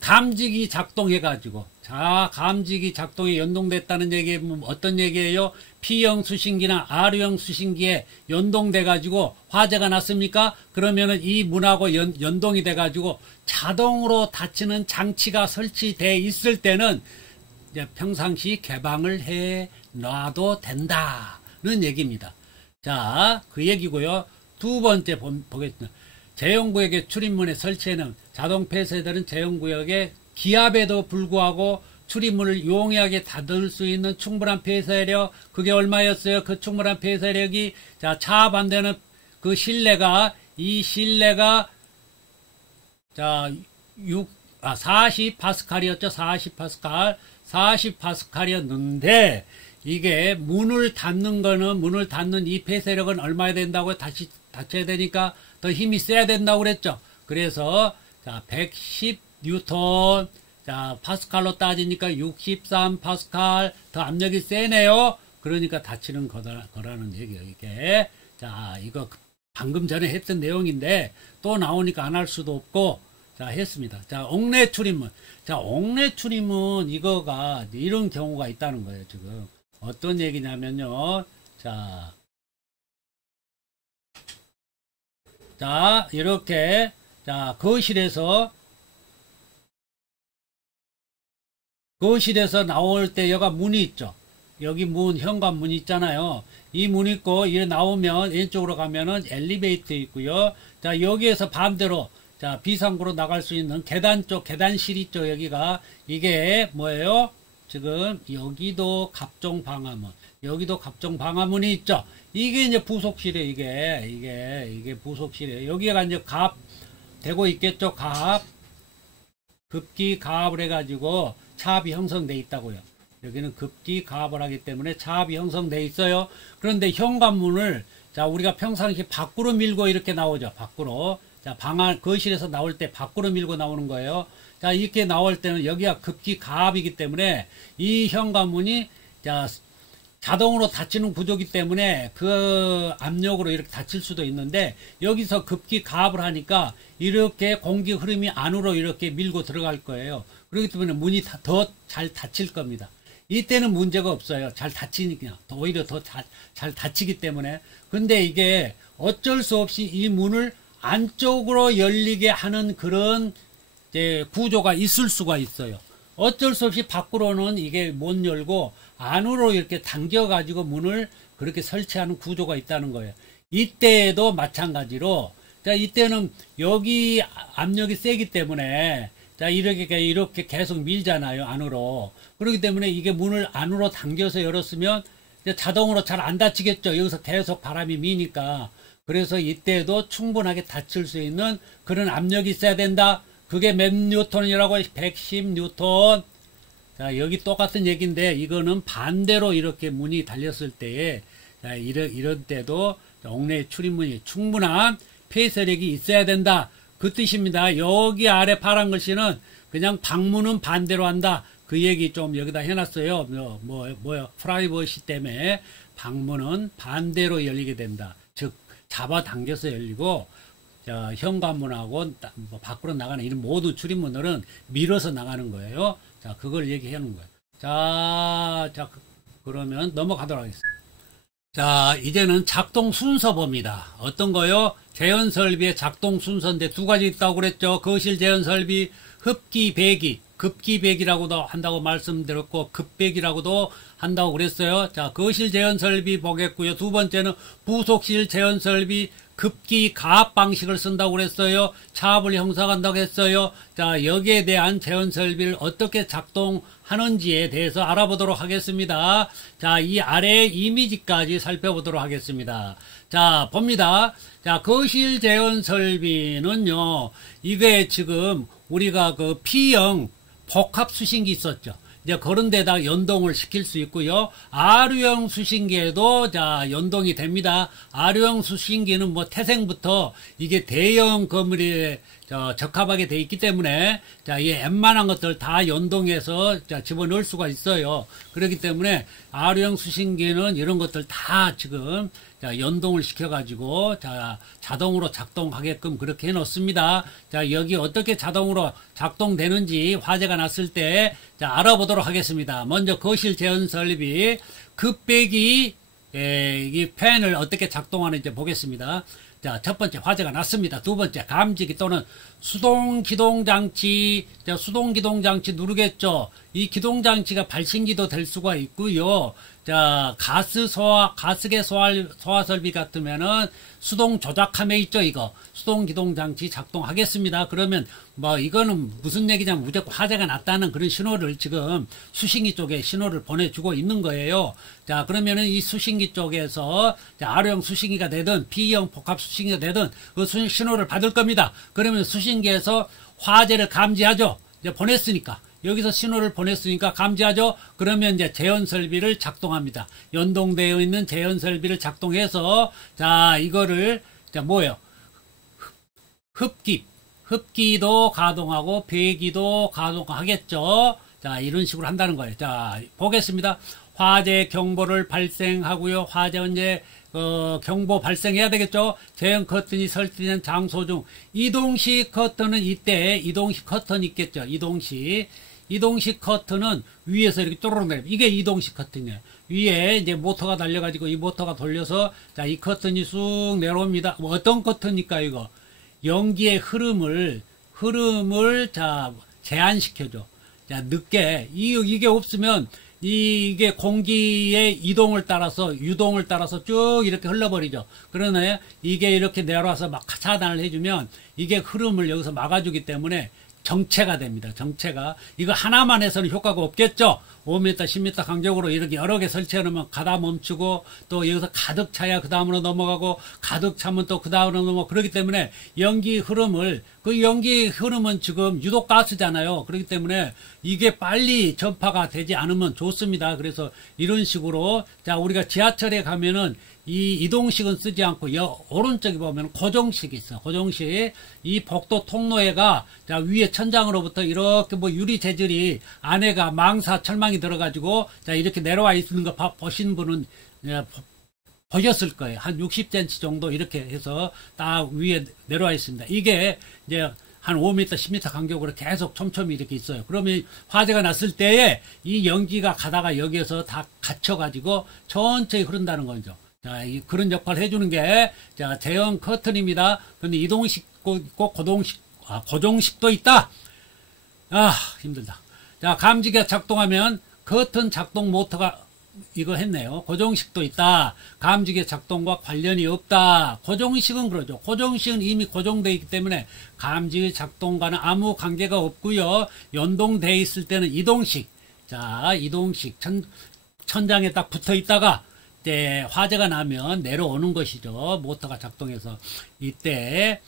감지기 작동해가지고, 자, 감지기 작동에 연동됐다는 얘기는 어떤 얘기예요? P형 수신기나 R형 수신기에 연동돼가지고 화재가 났습니까? 그러면은 이 문하고 연동이 돼가지고 자동으로 닫히는 장치가 설치돼 있을 때는 이제 평상시 개방을 해 놔도 된다는 얘기입니다. 자, 그 얘기고요. 두 번째 보겠습니다. 제형구역의 출입문에 설치해놓은 자동 폐쇄들은 제형구역의 기압에도 불구하고 출입문을 용이하게 닫을 수 있는 충분한 폐쇄력, 그게 얼마였어요? 그 충분한 폐쇄력이, 자, 차 반대는 그 실내가, 이 실내가, 자, 40파스칼이었죠? 40파스칼. 40파스칼이었는데, 이게 문을 닫는 이 폐쇄력은 얼마야 된다고요? 다시 닫혀야 되니까 더 힘이 세야 된다고 그랬죠. 그래서 자, 110뉴턴, 자, 파스칼로 따지니까 63파스칼, 더 압력이 세네요. 그러니까 닫히는 거라는 얘기예요, 이게. 자, 이거 방금 전에 했던 내용인데 또 나오니까 안 할 수도 없고, 자, 했습니다. 자, 옥내 출입문. 자, 옥내 출입문 이거가 이런 경우가 있다는 거예요, 지금. 어떤 얘기냐면요. 자, 이렇게, 자, 거실에서 나올 때 여가 문이 있죠. 여기 현관문 있잖아요. 이 문 있고, 이래 나오면 왼쪽으로 가면은 엘리베이터 있고요. 자, 여기에서 반대로, 자, 비상구로 나갈 수 있는 계단실 있죠. 여기가. 이게 뭐예요? 지금 여기도 갑종 방화문, 여기도 갑종 방화문이 있죠. 이게 이제 부속실에 이게 부속실에 여기가 이제 가압 되고 있겠죠. 급기 가압을 해가지고 차압이 형성돼 있다고요. 여기는 급기 가압을 하기 때문에 차압이 형성돼 있어요. 그런데 현관문을 자, 우리가 평상시 밖으로 밀고 이렇게 나오죠. 밖으로. 자, 거실에서 나올 때 밖으로 밀고 나오는 거예요. 자, 이렇게 나올 때는 여기가 급기 가압이기 때문에 이 현관문이 자, 자동으로 닫히는 구조이기 때문에 그 압력으로 이렇게 닫힐 수도 있는데 여기서 급기 가압을 하니까 이렇게 공기 흐름이 안으로 이렇게 밀고 들어갈 거예요. 그렇기 때문에 문이 더 잘 닫힐 겁니다. 이때는 문제가 없어요. 잘 닫히니까. 오히려 더 잘 닫히기 때문에. 근데 이게 어쩔 수 없이 이 문을 안쪽으로 열리게 하는 그런 이제 구조가 있을 수가 있어요. 어쩔 수 없이 밖으로는 이게 못 열고 안으로 이렇게 당겨 가지고 문을 그렇게 설치하는 구조가 있다는 거예요. 이때에도 마찬가지로 자, 이때는 여기 압력이 세기 때문에 자, 이렇게 계속 밀잖아요, 안으로. 그렇기 때문에 이게 문을 안으로 당겨서 열었으면 자동으로 잘 안 닫히겠죠. 여기서 계속 바람이 미니까. 그래서 이때도 충분하게 닫힐 수 있는 그런 압력이 있어야 된다. 그게 몇 뉴턴이라고? 110뉴턴. 자, 여기 똑같은 얘기인데 이거는 반대로 이렇게 문이 달렸을 때에 자, 이런 때도 옥내 출입문이 충분한 폐쇄력이 있어야 된다. 그 뜻입니다. 여기 아래 파란 글씨는 그냥 방문은 반대로 한다. 그 얘기 좀 여기다 해놨어요. 뭐요? 프라이버시 때문에 방문은 반대로 열리게 된다. 즉, 잡아당겨서 열리고, 현관문하고 뭐 밖으로 나가는 이런 모든 출입문들은 밀어서 나가는 거예요. 자, 그걸 얘기해 놓은 거예요. 그러면 넘어가도록 하겠습니다. 자, 이제는 작동 순서 봅니다. 어떤 거요? 재현 설비의 작동 순서인데 두 가지 있다고 그랬죠. 거실 재현 설비, 흡기, 배기. 급기 배기라고도 한다고 말씀드렸고, 급배기라고도 한다고 그랬어요. 자, 거실 재현 설비 보겠고요. 두 번째는 부속실 재현 설비, 급기 가압 방식을 쓴다고 그랬어요. 차압을 형성한다고 했어요. 자, 여기에 대한 재현 설비를 어떻게 작동하는지에 대해서 알아보도록 하겠습니다. 자, 이 아래 이미지까지 살펴보도록 하겠습니다. 자, 봅니다. 자, 거실 재현 설비는요, 이게 지금 우리가 그 P형 복합 수신기 있었죠. 이제 그런 데다 연동을 시킬 수 있고요. R형 수신기에도 연동이 됩니다. R형 수신기는 뭐 태생부터 이게 대형 건물에 적합하게 돼 있기 때문에 이 웬만한 것들 다 연동해서 집어넣을 수가 있어요. 그렇기 때문에 R형 수신기는 이런 것들 다 지금 연동을 시켜가지고 자동으로 작동하게끔 그렇게 해놓습니다. 자, 여기 어떻게 자동으로 작동되는지 화재가 났을 때 알아보도록 하겠습니다. 먼저 거실 재현 설비 급배기 이 팬을 어떻게 작동하는지 보겠습니다. 자, 첫 번째 화재가 났습니다. 두 번째 감지기 또는 수동 기동장치, 수동 기동장치 누르겠죠. 이 기동장치가 발신기도 될 수가 있고요. 자, 가스계 소화 설비 같으면은 수동 조작함에 있죠, 이거. 수동 기동장치 작동하겠습니다. 그러면 뭐 이거는 무슨 얘기냐면 무조건 화재가 났다는 그런 신호를 지금 수신기 쪽에 신호를 보내주고 있는 거예요. 자, 그러면은 이 수신기 쪽에서 R형 수신기가 되든 P형 복합 수신기가 되든 그 신호를 받을 겁니다. 그러면 수신기에서 화재를 감지하죠. 이제 보냈으니까. 여기서 신호를 보냈으니까 감지하죠. 그러면 이제 재현 설비를 작동합니다. 연동되어 있는 재현 설비를 작동해서 이거를 뭐예요? 흡기도 가동하고 배기도 가동하겠죠. 자, 이런 식으로 한다는 거예요. 자, 보겠습니다. 화재 경보를 발생하고요. 화재 이제 경보 발생해야 되겠죠. 제형 커튼이 설치된 장소 중 이동식 커튼은 이때 이동식 커튼 있겠죠. 이동식 커튼은 위에서 이렇게 쪼르륵 내려. 이게 이동식 커튼이에요. 위에 이제 모터가 달려가지고 이 모터가 돌려서 이 커튼이 쑥 내려옵니다. 뭐 어떤 커튼입니까, 이거? 연기의 흐름을 제한시켜줘. 자, 늦게 이게 없으면 이게 공기의 이동을 따라서 유동을 따라서 쭉 이렇게 흘러버리죠. 그러나 이게 이렇게 내려와서 막 차단을 해주면 이게 흐름을 여기서 막아주기 때문에 정체가 됩니다. 정체가. 이거 하나만 해서는 효과가 없겠죠. 5m, 10m 간격으로 이렇게 여러 개 설치해 놓으면 가다 멈추고 또 여기서 가득 차야 그 다음으로 넘어가고 가득 차면 또 그 다음으로 넘어가고 그렇기 때문에 연기 흐름을 그 연기 흐름은 지금 유독가스잖아요. 그렇기 때문에 이게 빨리 전파가 되지 않으면 좋습니다. 그래서 이런 식으로 우리가 지하철에 가면은 이 이동식은 쓰지 않고 오른쪽에 보면 고정식이 있어. 고정식. 이 복도 통로에가 위에 천장으로부터 이렇게 뭐 유리 재질이 안에가 망사 철망이 들어가지고 이렇게 내려와 있는 거 보신 분은 보셨을 거예요. 한 60cm 정도 이렇게 해서 딱 위에 내려와 있습니다. 이게 이제 한 5m, 10m 간격으로 계속 촘촘히 이렇게 있어요. 그러면 화재가 났을 때에 이 연기가 가다가 여기에서 다 갇혀가지고 천천히 흐른다는 거죠. 자, 그런 역할을 해주는 게, 제형 커튼입니다. 근데 이동식도 있고, 고정식도 있다. 힘들다. 자, 감지기가 작동하면, 커튼 작동 모터가, 이거 했네요. 고정식도 있다. 감지기 작동과 관련이 없다. 고정식은 그러죠. 고정식은 이미 고정되어 있기 때문에, 감지기 작동과는 아무 관계가 없고요. 연동되어 있을 때는 이동식. 자, 이동식. 천장에 딱 붙어 있다가, 때 화재가 나면 내려오는 것이죠. 모터가 작동해서 이때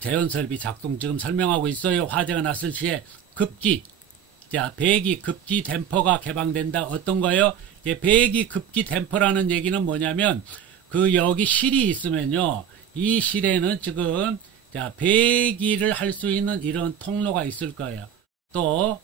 재현 설비 작동 지금 설명하고 있어요. 화재가 났을 시에 급기, 배기 급기 댐퍼가 개방된다. 어떤 거예요? 배기 급기 댐퍼라는 얘기는 뭐냐면 여기 실이 있으면요. 이 실에는 지금 자, 배기를 할 수 있는 이런 통로가 있을 거예요. 또,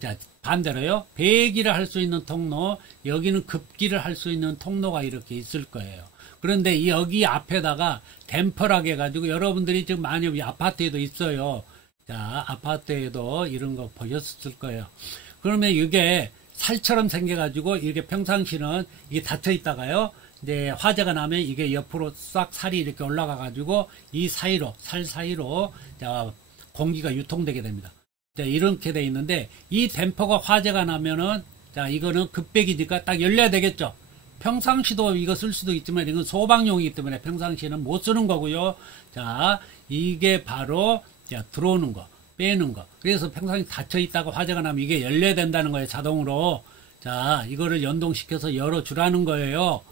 자, 반대로요. 배기를 할 수 있는 통로, 여기는 급기를 할 수 있는 통로가 이렇게 있을 거예요. 그런데 여기 앞에다가 댐퍼라게 해가지고 여러분들이 지금 많이 아파트에도 있어요. 자, 아파트에도 이런 거 보셨을 거예요. 그러면 이게 살처럼 생겨가지고 이게 평상시는 이게 닫혀 있다가요. 이제 화재가 나면 이게 옆으로 싹 살이 이렇게 올라가가지고 이 사이로, 살 사이로 자, 공기가 유통되게 됩니다. 자, 이렇게 돼 있는데 이 댐퍼가 화재가 나면은 자, 이거는 급배기니까 딱 열려야 되겠죠. 평상시도 이거 쓸 수도 있지만 이건 소방용이기 때문에 평상시에는 못 쓰는 거고요. 자, 이게 바로 자, 들어오는 거, 빼는 거. 그래서 평상시 닫혀 있다가 화재가 나면 이게 열려야 된다는 거예요, 자동으로. 자, 이거를 연동시켜서 열어주라는 거예요.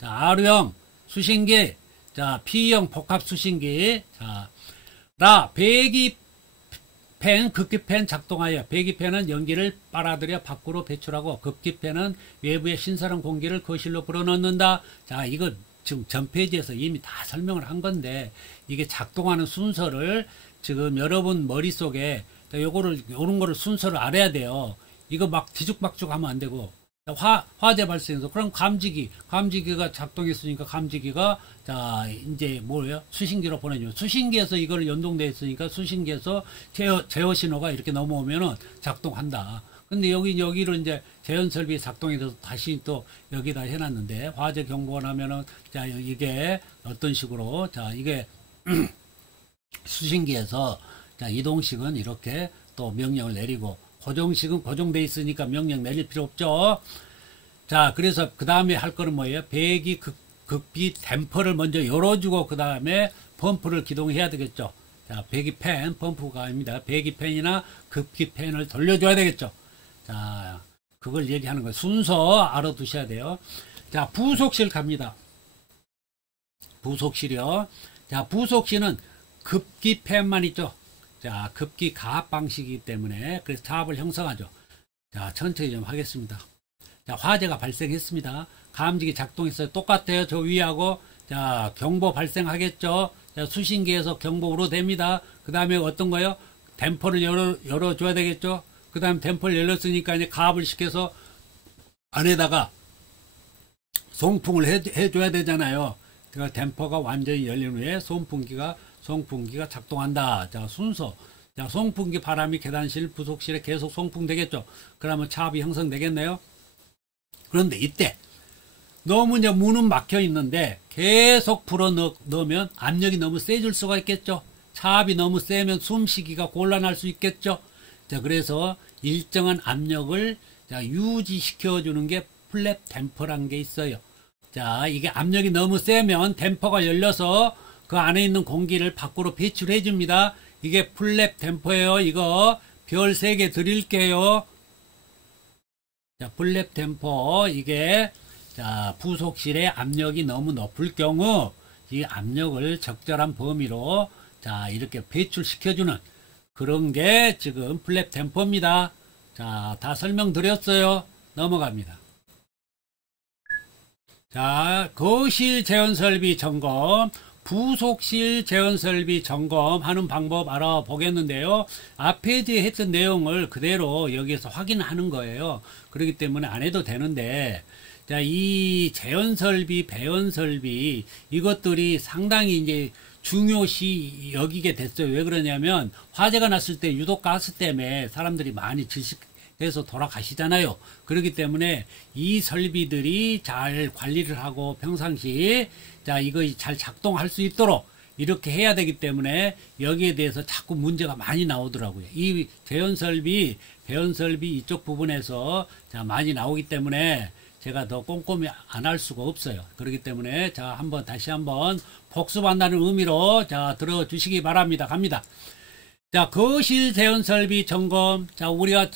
자, R형 수신기, 자, P형 복합 수신기. 자, 배기팬, 급기팬 작동하여 배기팬은 연기를 빨아들여 밖으로 배출하고 급기팬은 외부의 신선한 공기를 거실로 불어넣는다. 자, 이거 지금 전 페이지에서 이미 다 설명을 한 건데 이게 작동하는 순서를 지금 여러분 머릿속에 요런 거를 순서를 알아야 돼요. 이거 막 뒤죽박죽 하면 안 되고 화재 발생해서 그럼 감지기가 작동했으니까 감지기가 자 이제 뭐예요? 수신기로 보내줘. 수신기에서 이걸 연동돼 있으니까 수신기에서 제어 신호가 이렇게 넘어오면은 작동한다. 근데 여기를 이제 제연 설비 작동해서 다시 또 여기다 해놨는데 화재 경보가 나면은 자 이게 어떤 식으로 자 이게 수신기에서 자 이동식은 이렇게 또 명령을 내리고 고정식은 고정돼 있으니까 명령 내릴 필요 없죠. 자, 그래서 그 다음에 할 거는 뭐예요? 배기 급비 댐퍼를 먼저 열어주고 그 다음에 펌프를 기동해야 되겠죠. 자, 배기팬 펌프가 아닙니다. 배기팬이나 급기팬을 돌려줘야 되겠죠. 자, 그걸 얘기하는 거예요. 순서 알아두셔야 돼요. 자, 부속실 갑니다. 부속실이요. 자, 부속실은 급기팬만 있죠. 자, 급기 가압 방식이기 때문에 그래서 타압을 형성하죠. 자, 천천히 좀 하겠습니다. 자, 화재가 발생했습니다. 감지기 작동했어요. 똑같아요. 저 위하고 자, 경보 발생하겠죠. 자, 수신기에서 경보 우로됩니다. 그 다음에 어떤 거요? 댐퍼를 열어줘야 되겠죠. 그 다음에 댐퍼를 열었으니까 이제 가압을 시켜서 안에다가 송풍을 해줘야 되잖아요. 그러니까 댐퍼가 완전히 열린 후에 송풍기가 작동한다. 자, 순서. 자, 송풍기 바람이 계단실, 부속실에 계속 송풍되겠죠. 그러면 차압이 형성되겠네요. 그런데 이때 너무 이제 문은 막혀 있는데 계속 불어 넣으면 압력이 너무 세질 수가 있겠죠. 차압이 너무 세면 숨쉬기가 곤란할 수 있겠죠. 자, 그래서 일정한 압력을 자, 유지시켜 주는 게 플랩 댐퍼란 게 있어요. 자, 이게 압력이 너무 세면 댐퍼가 열려서 그 안에 있는 공기를 밖으로 배출해 줍니다. 이게 플랩 댐퍼예요. 이거 별 3개 드릴게요. 자, 플랩 댐퍼 이게 자, 부속실의 압력이 너무 높을 경우 이 압력을 적절한 범위로 자, 이렇게 배출시켜주는 그런 게 지금 플랩 댐퍼입니다. 자, 다 설명드렸어요. 넘어갑니다. 자, 거실 제원설비 점검, 부속실 제원설비 점검하는 방법 알아보겠는데요. 앞에 했던 내용을 그대로 여기에서 확인하는 거예요. 그렇기 때문에 안 해도 되는데, 자, 이 제원설비, 배원설비, 이것들이 상당히 이제 중요시 여기게 됐어요. 왜 그러냐면, 화재가 났을 때 유독 가스 때문에 사람들이 많이 질식해서 돌아가시잖아요. 그렇기 때문에 이 설비들이 잘 관리를 하고 평상시 자, 이거 잘 작동할 수 있도록 이렇게 해야 되기 때문에 여기에 대해서 자꾸 문제가 많이 나오더라고요. 이 제연설비, 배연설비 이쪽 부분에서 자, 많이 나오기 때문에 제가 더 꼼꼼히 안 할 수가 없어요. 그렇기 때문에 자, 다시 한번 복습한다는 의미로 자, 들어주시기 바랍니다. 갑니다. 자, 거실 제연설비 점검. 자, 우리가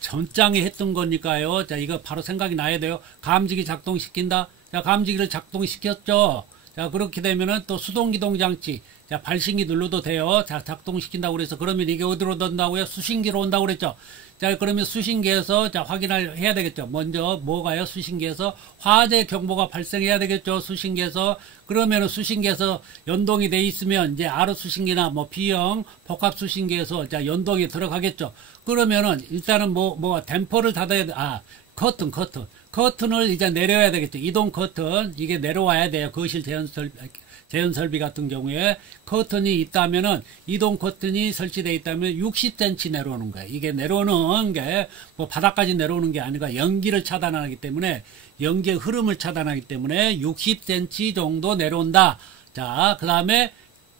전장에 했던 거니까요. 자, 이거 바로 생각이 나야 돼요. 감지기 작동시킨다. 자, 감지기를 작동시켰죠. 자, 그렇게 되면은 또 수동기동 장치. 자, 발신기 눌러도 돼요. 자, 작동시킨다고 그래서 그러면 이게 어디로 온다고요? 수신기로 온다고 그랬죠. 자, 그러면 수신기에서 자, 확인을 해야 되겠죠. 먼저 뭐가요? 수신기에서 화재 경보가 발생해야 되겠죠. 수신기에서. 그러면은 수신기에서 연동이 돼 있으면 이제 R 수신기나 뭐 B형 복합 수신기에서 자, 연동이 들어가겠죠. 그러면은 일단은 뭐 댐퍼를 닫아야 돼. 아, 커튼을 이제 내려야 되겠죠. 이동 커튼 이게 내려와야 돼요. 거실 재현 설비 같은 경우에 커튼이 있다면은 이동 커튼이 설치되어 있다면 60cm 내려오는 거예요. 이게 내려오는 게 뭐 바닥까지 내려오는 게 아니라 연기를 차단하기 때문에 연기의 흐름을 차단하기 때문에 60cm 정도 내려온다. 자, 그 다음에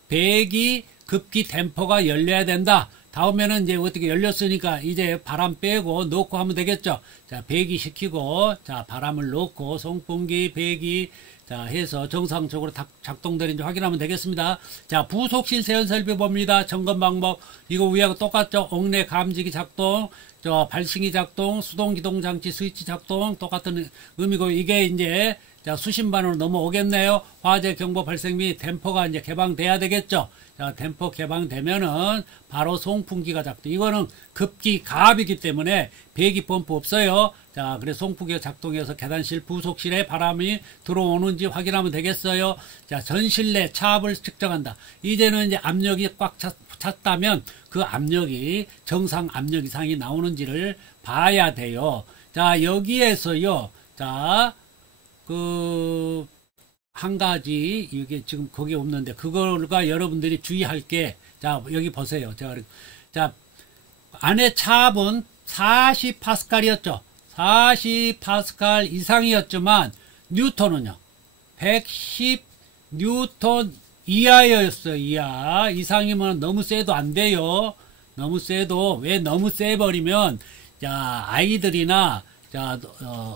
배기 급기 댐퍼가 열려야 된다. 다음에는 이제 어떻게 열렸으니까 이제 바람 빼고 넣고 하면 되겠죠. 자, 배기 시키고, 자, 바람을 넣고, 송풍기, 배기, 자, 해서 정상적으로 작동되는지 확인하면 되겠습니다. 자, 부속실 세연 설비 봅니다. 점검 방법. 이거 위하고 똑같죠? 옥내 감지기 작동, 발신기 작동, 수동기동 장치 스위치 작동, 똑같은 의미고, 이게 이제, 자, 수신반으로 넘어오겠네요. 화재 경보 발생 및 댐퍼가 이제 개방돼야 되겠죠. 자, 댐퍼 개방되면은 바로 송풍기가 작동. 이거는 급기 가압이기 때문에 배기 펌프 없어요. 자, 그래서 송풍기가 작동해서 계단실 부속실에 바람이 들어오는지 확인하면 되겠어요. 자, 전실내 차압을 측정한다. 이제는 이제 압력이 꽉 찼다면 그 압력이 정상 압력 이상이 나오는지를 봐야 돼요. 자, 여기에서요. 자, 한 가지, 이게 지금 거기 없는데, 그걸가 여러분들이 주의할 게, 자, 여기 보세요. 자, 안에 차압은 40파스칼이었죠. 40파스칼 이상이었지만, 뉴턴은요, 110뉴턴 이하였어요. 이하. 이상이면 너무 세도 안 돼요. 너무 세도, 왜 너무 세버리면, 자, 아이들이나, 자,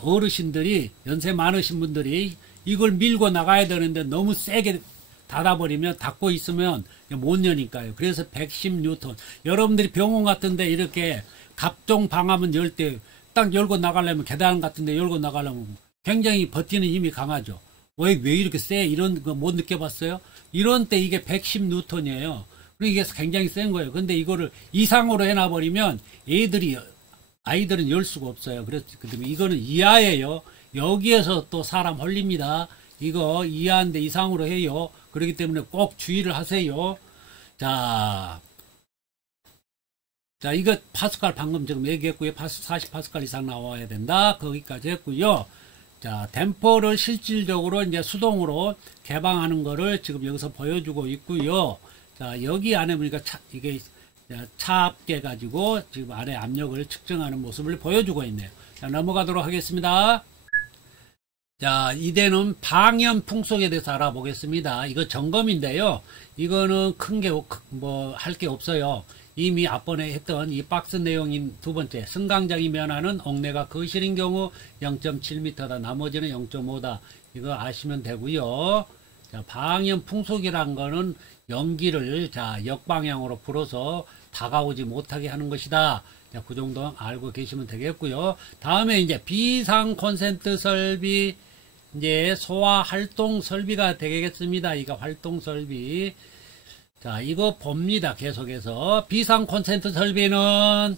어르신들이, 연세 많으신 분들이 이걸 밀고 나가야 되는데 너무 세게 닫아버리면, 닫고 있으면 못 여니까요. 그래서 110뉴턴. 여러분들이 병원 같은데 이렇게 갑종 방화문 열 때 딱 열고 나가려면, 계단 같은데 열고 나가려면 굉장히 버티는 힘이 강하죠. 왜 이렇게 세? 이런 거 못 느껴봤어요? 이런 때 이게 110뉴턴이에요. 그러니까 이게 굉장히 센 거예요. 근데 이거를 이상으로 해놔버리면 아이들은 열 수가 없어요. 그래서 이거는 이하예요. 여기에서 또 사람 홀립니다. 이거 이하인데 이상으로 해요. 그렇기 때문에 꼭 주의를 하세요. 자, 이거 파스칼 방금 지금 얘기했고요. 40파스칼 이상 나와야 된다. 거기까지 했고요. 자, 댐퍼를 실질적으로 이제 수동으로 개방하는 거를 지금 여기서 보여주고 있고요. 자, 여기 안에 보니까 이게 차압계 가지고 지금 안에 압력을 측정하는 모습을 보여주고 있네요. 자, 넘어가도록 하겠습니다. 자, 이제는 방연 풍속에 대해서 알아보겠습니다. 이거 점검인데요. 이거는 큰 게 뭐 할 게 없어요. 이미 앞번에 했던 이 박스 내용인 두 번째, 승강장이 면하는 옥내가 거실인 경우 0.7m다. 나머지는 0.5다. 이거 아시면 되고요. 자, 방연 풍속이란 거는 연기를 자, 역방향으로 불어서 다가오지 못하게 하는 것이다. 자, 그 정도 알고 계시면 되겠고요. 다음에 이제 비상 콘센트 설비, 이제 소화 활동 설비가 되겠습니다. 이거 활동 설비. 자, 이거 봅니다. 계속해서. 비상 콘센트 설비는,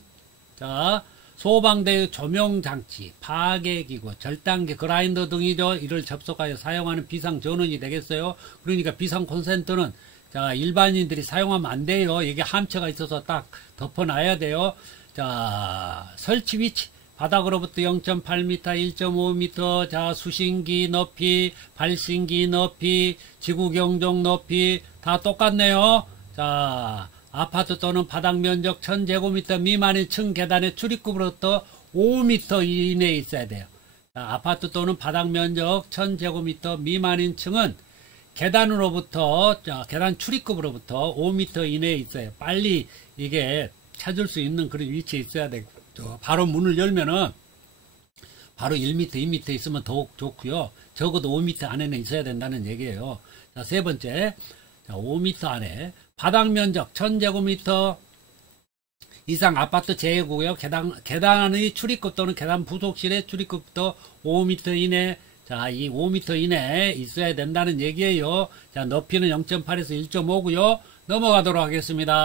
자, 소방대 조명 장치, 파괴기구, 절단기, 그라인더 등이죠. 이를 접속하여 사용하는 비상 전원이 되겠어요. 그러니까 비상 콘센트는 자, 일반인들이 사용하면 안 돼요. 이게 함체가 있어서 딱 덮어놔야 돼요. 자, 설치 위치. 바닥으로부터 0.8m, 1.5m, 자, 수신기 높이, 발신기 높이, 지구 경종 높이, 다 똑같네요. 자, 아파트 또는 바닥 면적 1000제곱미터 미만의 층 계단의 출입구로부터 5m 이내에 있어야 돼요. 자, 아파트 또는 바닥 면적 1000제곱미터 미만인 층은 계단으로부터, 자, 계단 출입구로부터 5m 이내에 있어요. 빨리 이게 찾을 수 있는 그런 위치에 있어야 되고, 바로 문을 열면은 바로 1m, 2m 있으면 더욱 좋고요. 적어도 5m 안에는 있어야 된다는 얘기예요. 자, 세 번째, 자, 5m 안에 바닥 면적 1000제곱미터 이상 아파트 재구역 계단의 출입구 또는 계단 부속실의 출입구부터 5m 이내. 자, 이 5m 이내에 있어야 된다는 얘기예요. 자, 높이는 0.8에서 1.5고요. 넘어가도록 하겠습니다.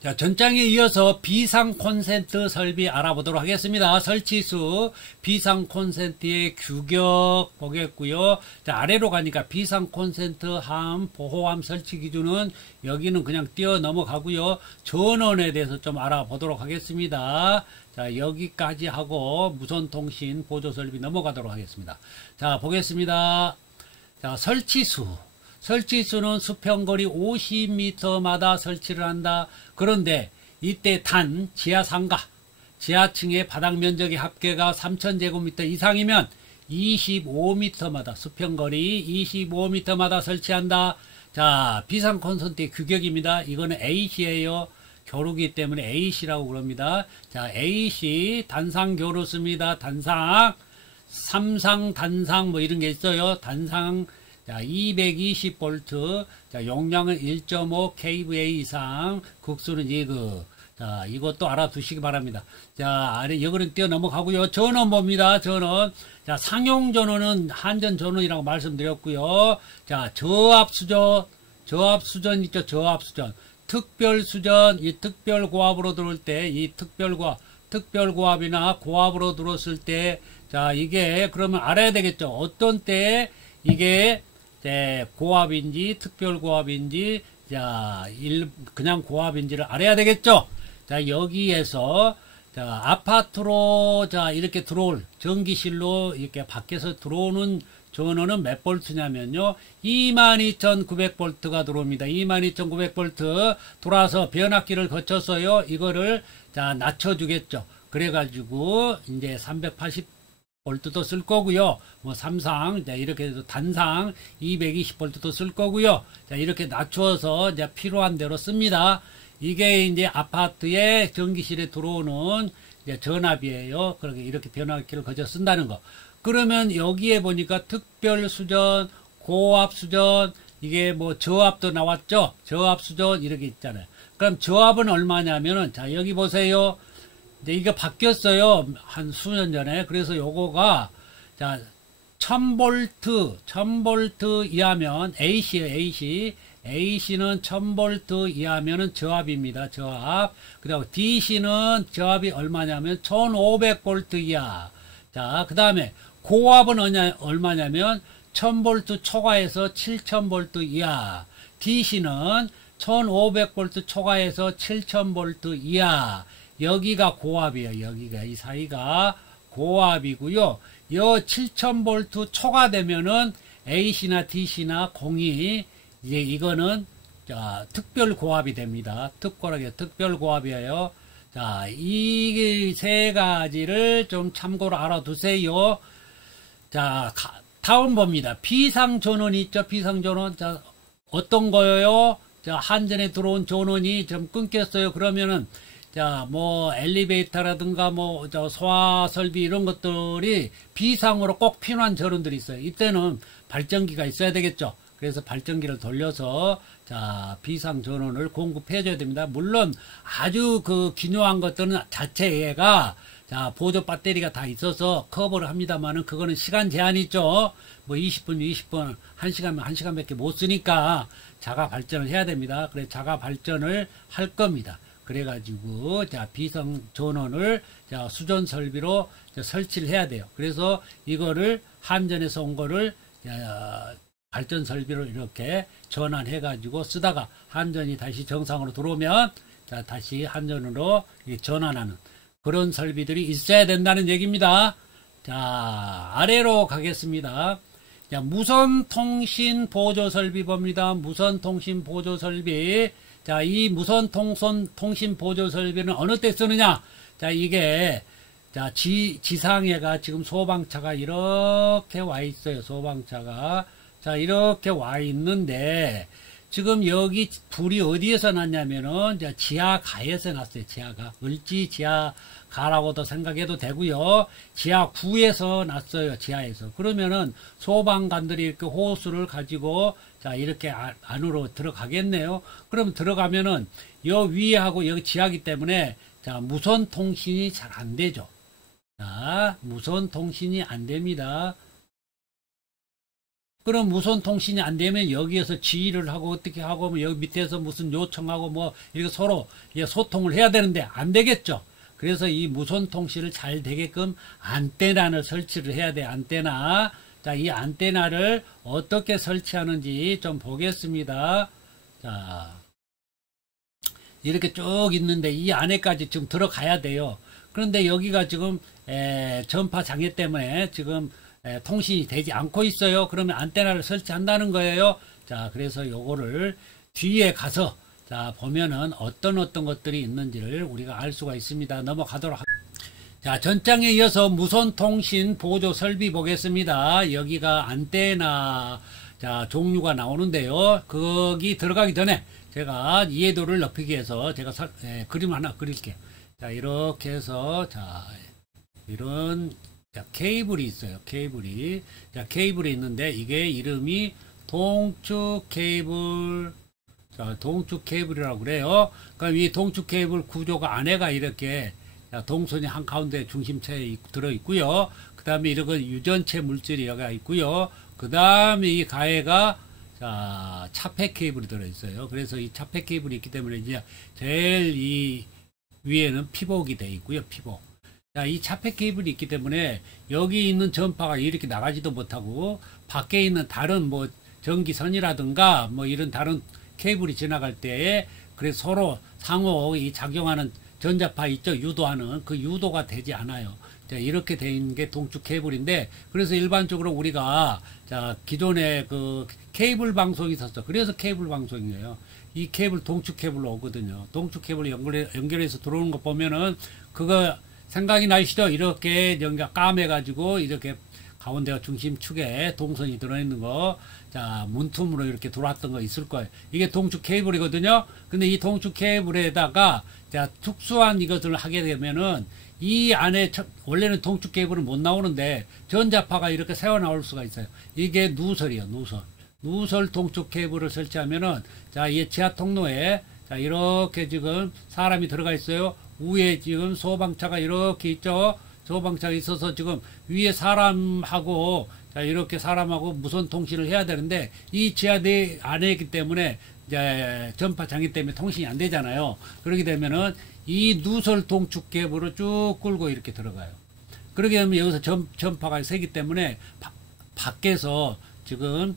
자, 전장에 이어서 비상 콘센트 설비 알아보도록 하겠습니다. 설치수, 비상 콘센트의 규격 보겠고요. 자, 아래로 가니까 비상 콘센트 함, 보호함 설치 기준은 여기는 그냥 뛰어 넘어가고요. 전원에 대해서 좀 알아보도록 하겠습니다. 자, 여기까지 하고 무선통신 보조 설비 넘어가도록 하겠습니다. 자, 보겠습니다. 자, 설치수는 수평거리 50m마다 설치를 한다. 그런데 이때 단 지하상가, 지하층의 바닥 면적의 합계가 3000제곱미터 이상이면 25m마다 수평거리 25m마다 설치한다. 자, 비상 콘센트의 규격입니다. 이거는 A씨예요. 교루기 때문에 A씨라고 그럽니다. 자, AC 단상 교루 씁니다. 단상, 삼상, 단상 뭐 이런 게 있어요. 단상. 자, 220V. 자, 용량은 1.5 kVA 이상. 극수는 2급. 자, 이것도 알아두시기 바랍니다. 자, 아래 여기는 뛰어 넘어가고요. 전원 봅니다. 전원. 자, 상용 전원은 한전 전원이라고 말씀드렸고요. 자, 저압수전 있죠. 저압수전. 특별수전, 이 특별고압으로 들어올 때, 이 특별고압이나 고압으로 들어왔을 때, 자, 이게 그러면 알아야 되겠죠. 어떤 때에 이게 고압인지 특별고압인지, 자, 그냥 고압인지를 알아야 되겠죠. 자, 여기에서, 자, 아파트로, 자, 이렇게 들어올, 전기실로 이렇게 밖에서 들어오는 전원은 몇 볼트냐면요. 22,900볼트가 들어옵니다. 22,900볼트 돌아서 변압기를 거쳐서요. 이거를, 자, 낮춰주겠죠. 그래가지고, 이제 380볼트도 쓸 거고요. 뭐, 삼상, 자, 이렇게 해서 단상 220볼트도 쓸 거고요. 자, 이렇게 낮춰서 이제 필요한 대로 씁니다. 이게 이제 아파트의 전기실에 들어오는 이제 전압이에요. 그렇게 이렇게 변압기를 거쳐 쓴다는 거. 그러면 여기에 보니까 특별수전, 고압수전, 이게 뭐 저압도 나왔죠? 저압수전 이렇게 있잖아요. 그럼 저압은 얼마냐면은, 자, 여기 보세요. 이제 이게 바뀌었어요. 한 수년 전에. 그래서 요거가, 자, 1000V 이하면 AC예요, AC. AC는 1000V 이하면은 저압입니다. 저압. 그 다음에 DC는 저압이 얼마냐면 1500V 이하. 자, 그 다음에 고압은 얼마냐면 1000V 초과해서 7000V 이하. DC는 1500V 초과해서 7000V 이하. 여기가 고압이에요. 여기가 이 사이가 고압이고요. 요 7000V 초과되면은 AC나 DC나 공이 이제 이거는 자, 특별 고압이 됩니다. 특별 고압이에요. 자, 이 세 가지를 좀 참고로 알아두세요. 자, 다음 봅니다. 비상전원 있죠? 비상전원. 자, 어떤 거예요? 자, 한전에 들어온 전원이 좀 끊겼어요. 그러면은, 자, 뭐, 엘리베이터라든가 뭐, 저, 소화설비 이런 것들이 비상으로 꼭 필요한 전원들이 있어요. 이때는 발전기가 있어야 되겠죠? 그래서 발전기를 돌려서 자, 비상 전원을 공급해 줘야 됩니다. 물론 아주 그 기묘한 것들은 자체가 자, 보조 배터리가 다 있어서 커버를 합니다만은 그거는 시간 제한이 있죠. 뭐 20분, 1시간이면 1시간밖에 못 쓰니까 자가 발전을 해야 됩니다. 그래 자가 발전을 할 겁니다. 그래가지고 자, 비상 전원을 자, 수전 설비로 자, 설치를 해야 돼요. 그래서 이거를 한전에서 온 거를 자, 발전 설비로 이렇게 전환해 가지고 쓰다가 한전이 다시 정상으로 들어오면 자, 다시 한전으로 전환하는 그런 설비들이 있어야 된다는 얘기입니다. 자, 아래로 가겠습니다. 자, 무선통신 보조 설비 봅니다. 무선통신 보조 설비. 자, 이 무선통신 보조 설비는 어느 때 쓰느냐? 자, 이게 자, 지상에가 지금 소방차가 이렇게 와 있어요. 소방차가. 자, 이렇게 와 있는데, 지금 여기 불이 어디에서 났냐면은, 지하가에서 났어요, 지하가. 을지 지하가라고도 생각해도 되고요. 지하9에서 났어요, 지하에서. 그러면은, 소방관들이 이렇게 호수를 가지고, 자, 이렇게 안으로 들어가겠네요. 그럼 들어가면은, 여 위하고 여기 지하기 때문에, 자, 무선 통신이 잘 안 되죠. 자, 무선 통신이 안 됩니다. 그럼 무선 통신이 안 되면 여기에서 지휘를 하고 어떻게 하고 뭐 여기 밑에서 무슨 요청하고 뭐 이렇게 서로 소통을 해야 되는데 안 되겠죠. 그래서 이 무선 통신을 잘 되게끔 안테나를 설치를 해야 돼. 안테나. 자, 이 안테나를 어떻게 설치하는지 좀 보겠습니다. 자, 이렇게 쭉 있는데 이 안에까지 지금 들어가야 돼요. 그런데 여기가 지금 전파 장애 때문에 지금 통신이 되지 않고 있어요. 그러면 안테나를 설치한다는 거예요. 자, 그래서 요거를 뒤에 가서 자, 보면은 어떤 것들이 있는지를 우리가 알 수가 있습니다. 넘어가도록 하겠습니다. 자, 전장에 이어서 무선 통신 보조 설비 보겠습니다. 여기가 안테나 자, 종류가 나오는데요. 거기 들어가기 전에 제가 이해도를 높이기 위해서 제가 그림 하나 그릴게요. 자, 이렇게 해서 자, 이런 자, 케이블이 있어요. 케이블이. 자, 케이블이 있는데 이게 이름이 동축 케이블. 자, 동축 케이블이라고 그래요. 그럼 이 동축 케이블 구조가 안에가 이렇게 자, 동선이 한가운데 중심체에 들어 있고요. 그 다음에 이런 유전체 물질이 여기가 있고요. 그 다음에 이 가해가 자, 차폐 케이블이 들어 있어요. 그래서 이 차폐 케이블이 있기 때문에 이제 제일 이 위에는 피복이 되어 있고요. 피복. 자, 이 차폐 케이블이 있기 때문에 여기 있는 전파가 이렇게 나가지도 못하고 밖에 있는 다른 뭐 전기선이라든가 뭐 이런 다른 케이블이 지나갈 때에 그래서 서로 상호 이 작용하는 전자파 있죠. 유도하는 그 유도가 되지 않아요. 자, 이렇게 돼 있는 게 동축 케이블인데 그래서 일반적으로 우리가 자, 기존에 그 케이블 방송이 있었어. 그래서 케이블 방송이에요. 이 케이블 동축 케이블로 오거든요. 동축 케이블 연결해서 들어오는 거 보면은 그거 생각이 나시죠? 이렇게 연결 까매가지고 이렇게 가운데가 중심축에 동선이 들어있는 거, 자, 문틈으로 이렇게 들어왔던 거 있을 거예요. 이게 동축 케이블이거든요. 근데 이 동축 케이블에다가, 자, 특수한 이것을 하게 되면은, 이 안에, 원래는 동축 케이블은 못 나오는데, 전자파가 이렇게 새어 나올 수가 있어요. 이게 누설이에요, 누설. 누설 동축 케이블을 설치하면은, 자, 이 지하 통로에, 자, 이렇게 지금 사람이 들어가 있어요. 위에 지금 소방차가 이렇게 있죠. 소방차가 있어서 지금 위에 사람하고 자, 이렇게 사람하고 무선 통신을 해야 되는데 이 지하대 안에 있기 때문에 이제 전파 장애 때문에 통신이 안 되잖아요. 그렇게 되면은 이 누설 동축 케이블을 쭉 끌고 이렇게 들어가요. 그렇게 되면 여기서 전파가 세기 때문에 밖에서 지금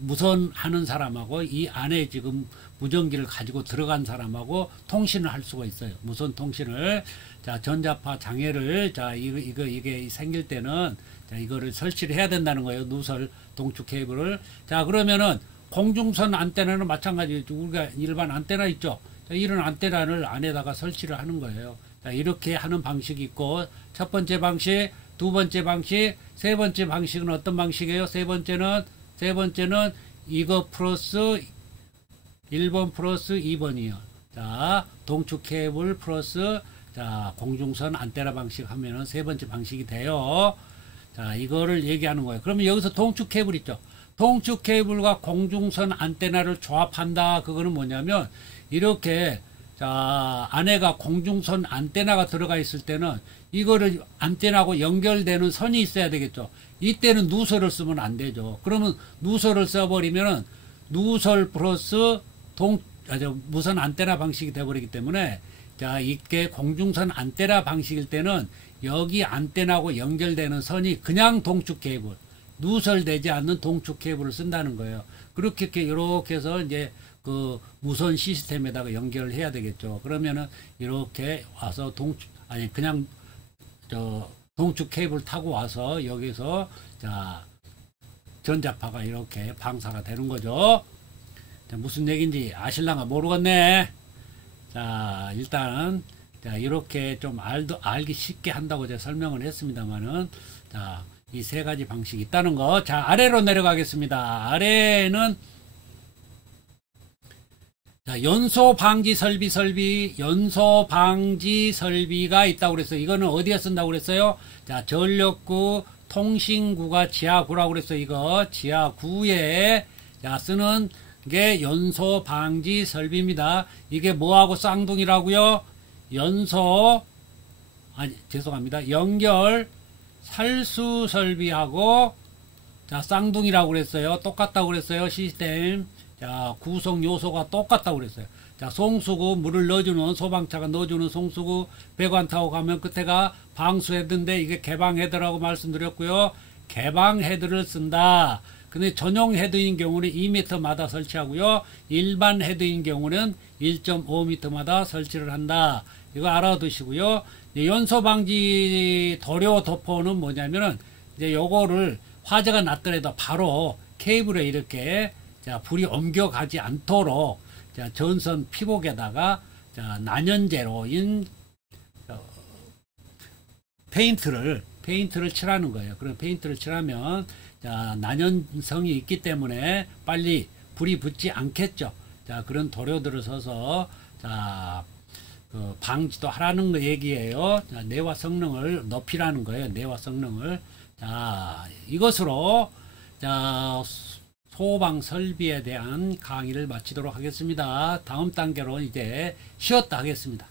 무선하는 사람하고 이 안에 지금 무전기를 가지고 들어간 사람하고 통신을 할 수가 있어요. 무선 통신을. 자, 전자파 장애를, 자, 이게 생길 때는, 자, 이거를 설치를 해야 된다는 거예요. 누설 동축 케이블을. 자, 그러면은 공중선 안테나는 마찬가지. 우리가 일반 안테나 있죠. 자, 이런 안테나를 안에다가 설치를 하는 거예요. 자, 이렇게 하는 방식이 있고, 첫 번째 방식, 두 번째 방식, 세 번째 방식은 어떤 방식이에요? 세 번째는 이거 플러스 1번 플러스 2번이요. 자, 동축 케이블 플러스 자, 공중선 안테나 방식 하면은 세 번째 방식이 돼요. 자, 이거를 얘기하는 거예요. 그러면 여기서 동축 케이블 있죠. 동축 케이블과 공중선 안테나를 조합한다. 그거는 뭐냐면 이렇게 자, 안에가 공중선 안테나가 들어가 있을 때는 이거를 안테나하고 연결되는 선이 있어야 되겠죠. 이때는 누설을 쓰면 안 되죠. 그러면 누설을 써버리면은 누설 플러스 무선 안테나 방식이 돼버리기 때문에 자, 이게 공중선 안테나 방식일 때는 여기 안테나하고 연결되는 선이 그냥 동축 케이블, 누설되지 않는 동축 케이블을 쓴다는 거예요. 그렇게 이렇게 해서 이제 그 무선 시스템에다가 연결을 해야 되겠죠. 그러면은 이렇게 와서 그냥 동축 케이블 타고 와서 여기서 자, 전자파가 이렇게 방사가 되는 거죠. 자, 무슨 얘기인지 아실랑가 모르겠네. 자, 일단 자, 이렇게 좀 알기 쉽게 한다고 제가 설명을 했습니다만은 자, 이 세 가지 방식이 있다는 거. 자, 아래로 내려가겠습니다. 아래는 자, 연소 방지 설비가 있다고 그랬어요. 이거는 어디에 쓴다고 그랬어요? 자, 전력구 통신구가 지하구라고 그랬어요. 이거 지하구에 자, 쓰는 게 연소 방지 설비입니다. 이게 뭐하고 쌍둥이라고요? 연결 살수 설비하고 자, 쌍둥이라고 그랬어요. 똑같다고 그랬어요. 시스템. 자, 구성 요소가 똑같다고 그랬어요. 자, 송수구, 물을 넣어주는, 소방차가 넣어주는 송수구, 배관 타고 가면 끝에가 방수 헤드인데 이게 개방 헤드라고 말씀드렸고요. 개방 헤드를 쓴다. 근데 전용 헤드인 경우는 2m마다 설치하고요. 일반 헤드인 경우는 1.5m마다 설치를 한다. 이거 알아두시고요. 연소 방지 도료 도포는 뭐냐면은 이제 요거를 화재가 났더라도 바로 케이블에 이렇게 자, 불이 옮겨가지 않도록 자, 전선 피복에다가 자, 난연제로인 페인트를 칠하는 거예요. 그런 페인트를 칠하면 자, 난연성이 있기 때문에 빨리 불이 붙지 않겠죠. 자, 그런 도료들을 써서 자, 그 방지도 하라는 거 얘기예요. 자, 내화 성능을 높이라는 거예요. 내화 성능을. 자, 이것으로 자, 소방 설비에 대한 강의를 마치도록 하겠습니다. 다음 단계로 이제 쉬었다 하겠습니다.